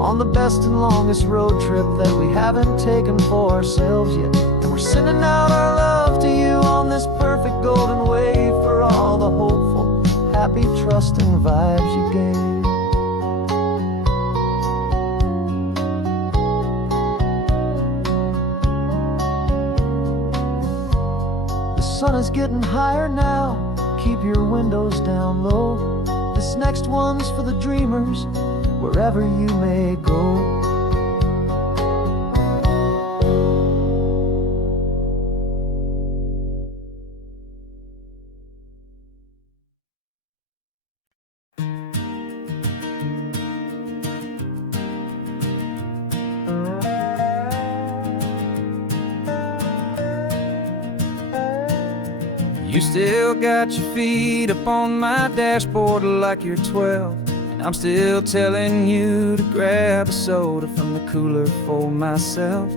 on the best and longest road trip that we haven't taken for ourselves yet. And we're sending out our love to you on this perfect golden wave, for all the hopeful, happy, trusting vibes you gave. The sun is getting higher now, keep your windows down low. This next one's for the dreamers, wherever you may go. You still got your feet up on my dashboard like you're 12, and I'm still telling you to grab a soda from the cooler for myself.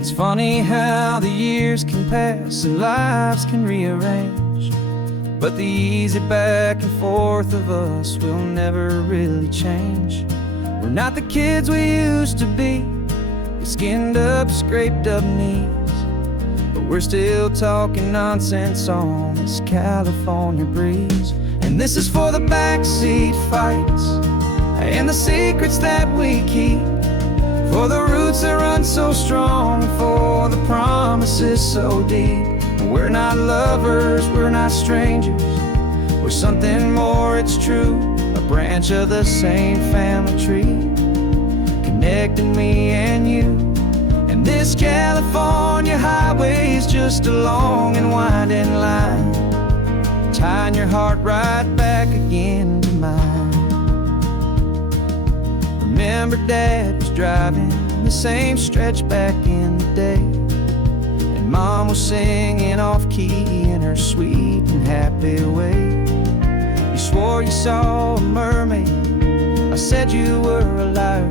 It's funny how the years can pass and lives can rearrange, but the easy back and forth of us will never really change. We're not the kids we used to be, we skinned up, scraped up knees, but we're still talking nonsense on this California breeze. And this is for the backseat fights and the secrets that we keep, for the roots that run so strong, for the promises so deep. We're not lovers, we're not strangers, we're something more, it's true. A branch of the same family tree, connecting me and you. And this California highway is just a long and winding line, tying your heart right back again to mine. Remember Dad was driving the same stretch back in the day, and Mom was singing off-key in her sweet and happy way. You swore you saw a mermaid, I said you were a liar,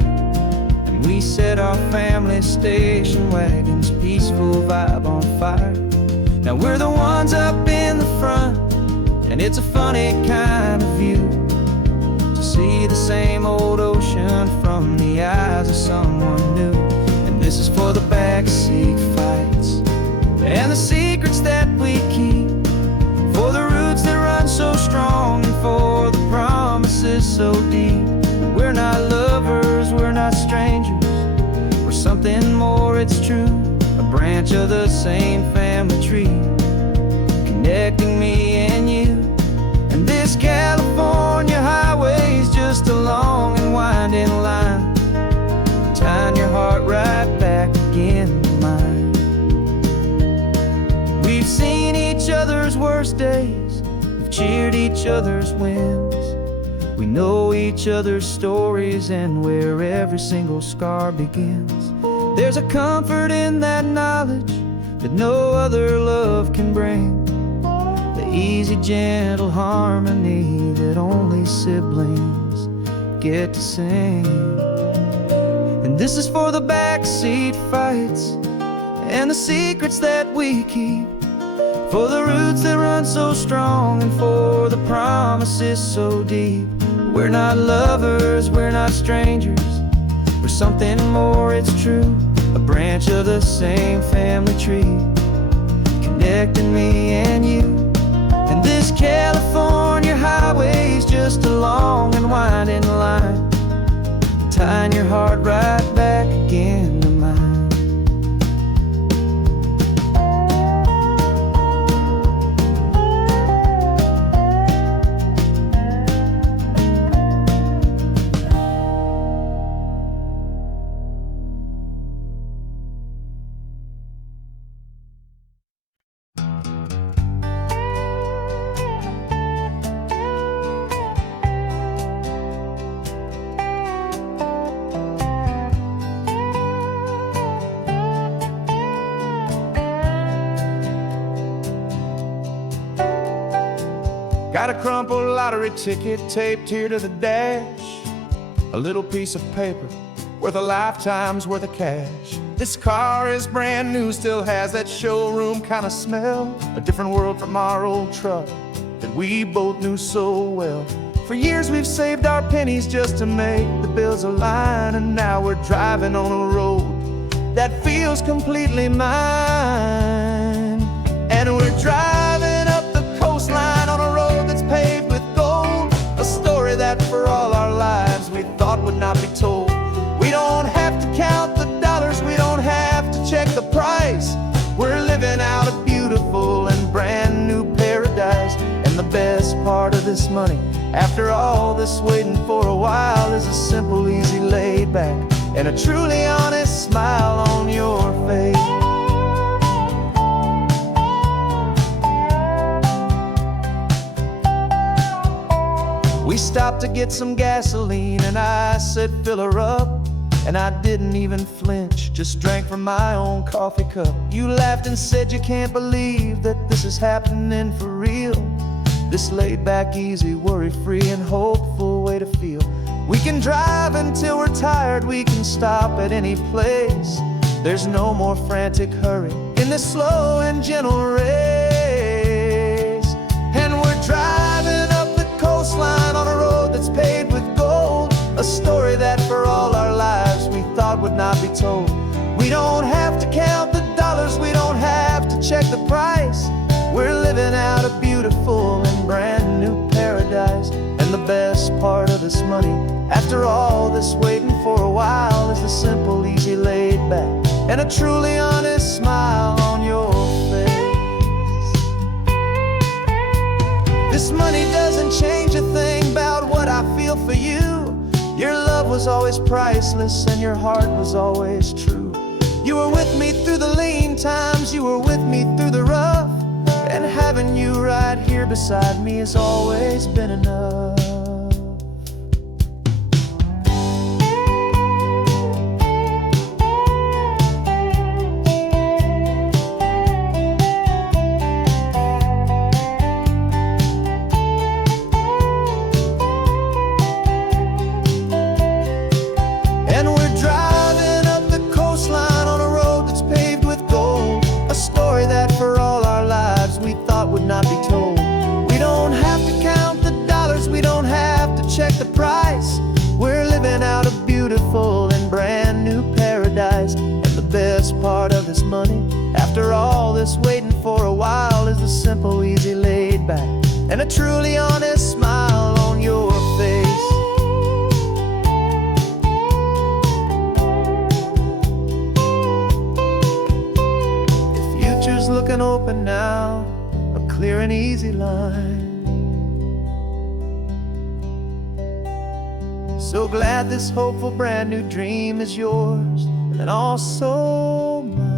and we set our family station wagon's peaceful vibe on fire. Now we're the ones up in the front, and it's a funny kind of view to see the same old ocean from the eyes of someone new. And this is for the backseat fights and the secrets that we keep, for the roots that run so strong, and for the promises so deep. We're not lovers, we're not strangers, we're something more, it's true. A branch of the same family tree, connecting me and you. And this California highway is just a long and winding line, tying your heart right back again to mine. We've seen each other's worst days, we've cheered each other's wins, we know each other's stories and where every single scar begins. There's a comfort in that knowledge that no other love can bring, the easy, gentle harmony that only siblings get to sing. And this is for the backseat fights and the secrets that we keep, for the roots that run so strong, and for the promises so deep. We're not lovers, we're not strangers, we're something more, it's true. A branch of the same family tree, connecting me and you. And this California highway is just a long and winding line, tying your heart right back again to mine. Got a crumpled lottery ticket taped here to the dash, a little piece of paper worth a lifetime's worth of cash. This car is brand new, still has that showroom kind of smell, a different world from our old truck that we both knew so well. For years we've saved our pennies just to make the bills align, and now we're driving on a road that feels completely mine. And we're driving up the coastline on a road that's paved with gold, a story that for all our lives we thought would not be told. We don't have to count the dollars, we don't have to check the price. We're living out a beautiful and brand new paradise. And the best part of this money, after all this waiting for a while, is a simple, easy, laid back, and a truly honest smile on your face. We stopped to get some gasoline, and I said fill her up, and I didn't even flinch, just drank from my own coffee cup. You laughed and said you can't believe that this is happening for real, this laid back, easy, worry-free and hopeful way to feel. We can drive until we're tired, we can stop at any place. There's no more frantic hurry in this slow and gentle race. And we're driving up the coastline on a road that's paved with gold, a story that for all our lives we thought would not be told. We don't have to count the dollars, we don't have to check the price. We're living out a beautiful and brand new paradise. And the best part of this money, after all this waiting for a while, is the simple, easy, laid back, and a truly honest smile on your face. This money doesn't change a thing about what I feel for you. Your love was always priceless and your heart was always true. You were with me through the lean times, you were with me through the rough, and having you right here beside me has always been enough. And we're driving up the coastline on a road that's paved with gold, a story that for all our lives we thought would not be told. We don't have to count the dollars, we don't have to check the price. We're living out a beautiful and brand new paradise. And the best part of this money, after all this waiting for a while, is the simple, easy, laid back, and a truly honest smile on your face. Looking open now, a clear and easy line. So glad this hopeful brand new dream is yours and also mine.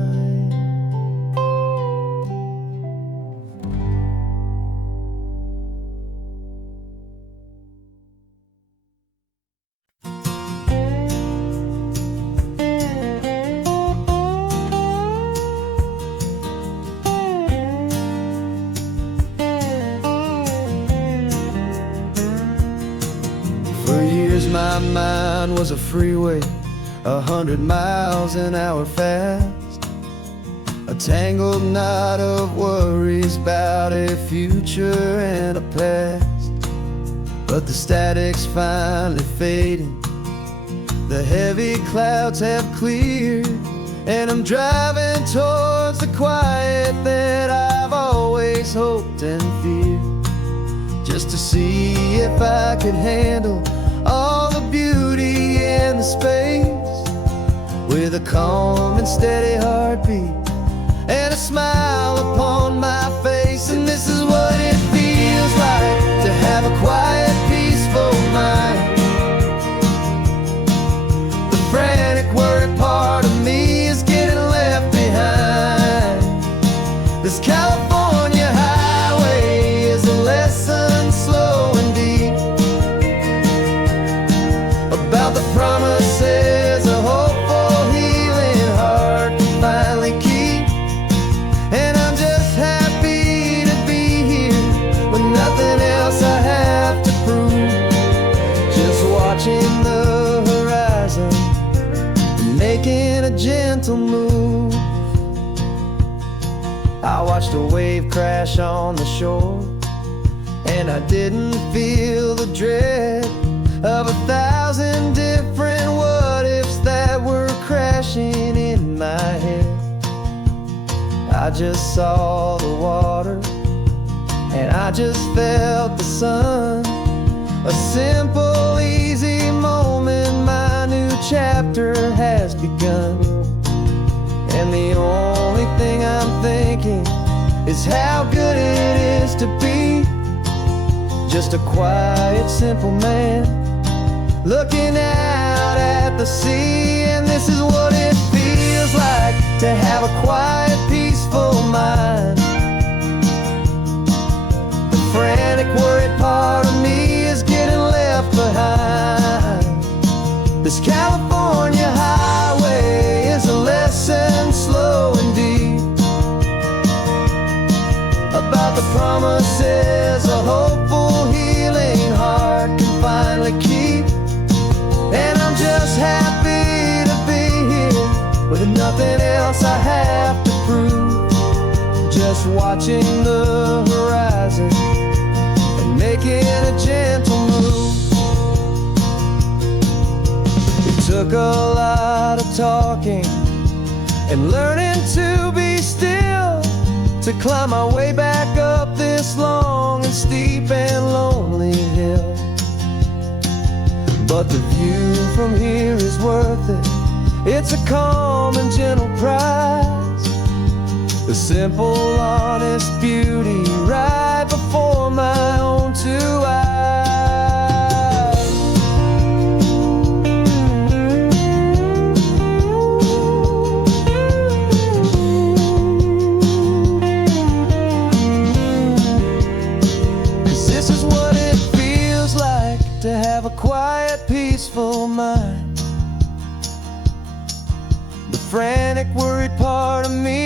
For years my mind was a freeway, 100 miles an hour fast, a tangled knot of worries about a future and a past. But the static's finally fading, the heavy clouds have cleared, and I'm driving towards the quiet that I've always hoped and feared, just to see if I could handle all the beauty and the space, with a calm and steady heartbeat and a smile upon my face. And this is what it feels like to have a quiet, peaceful mind. The frantic, worried part of me is getting left behind. This California highway is a lesson slow and deep about the promises a hopeful, healing heart can finally keep. And I'm just happy to be here with nothing else I have to prove, just watching the horizon and making a gentle move. I watched a wave crash on the shore, and I didn't feel the dread of 1,000 different what-ifs that were crashing in my head. I just saw the water, and I just felt the sun. A simple, easy moment, my new chapter has begun. And the only thing I'm thinking is how good it is to be just a quiet, simple man looking out at the sea. And this is what it feels like to have a quiet, peaceful mind. The frantic, worried part of me is getting left behind. This California highway is a lesson slow and deep about the promises a hopeful, healing heart can finally keep. And I'm just happy to be here with nothing else I have to prove, just watching the horizon and making a gentle move. It took a lot of talking and learning to be still, to climb my way back up this long and steep and lonely hill. But the view from here is worth it. It's a calm and gentle prize, the simple, honest beauty right before my own two eyes. 'Cause this is what it feels like to have a quiet, peaceful mind. The frantic, worried part of me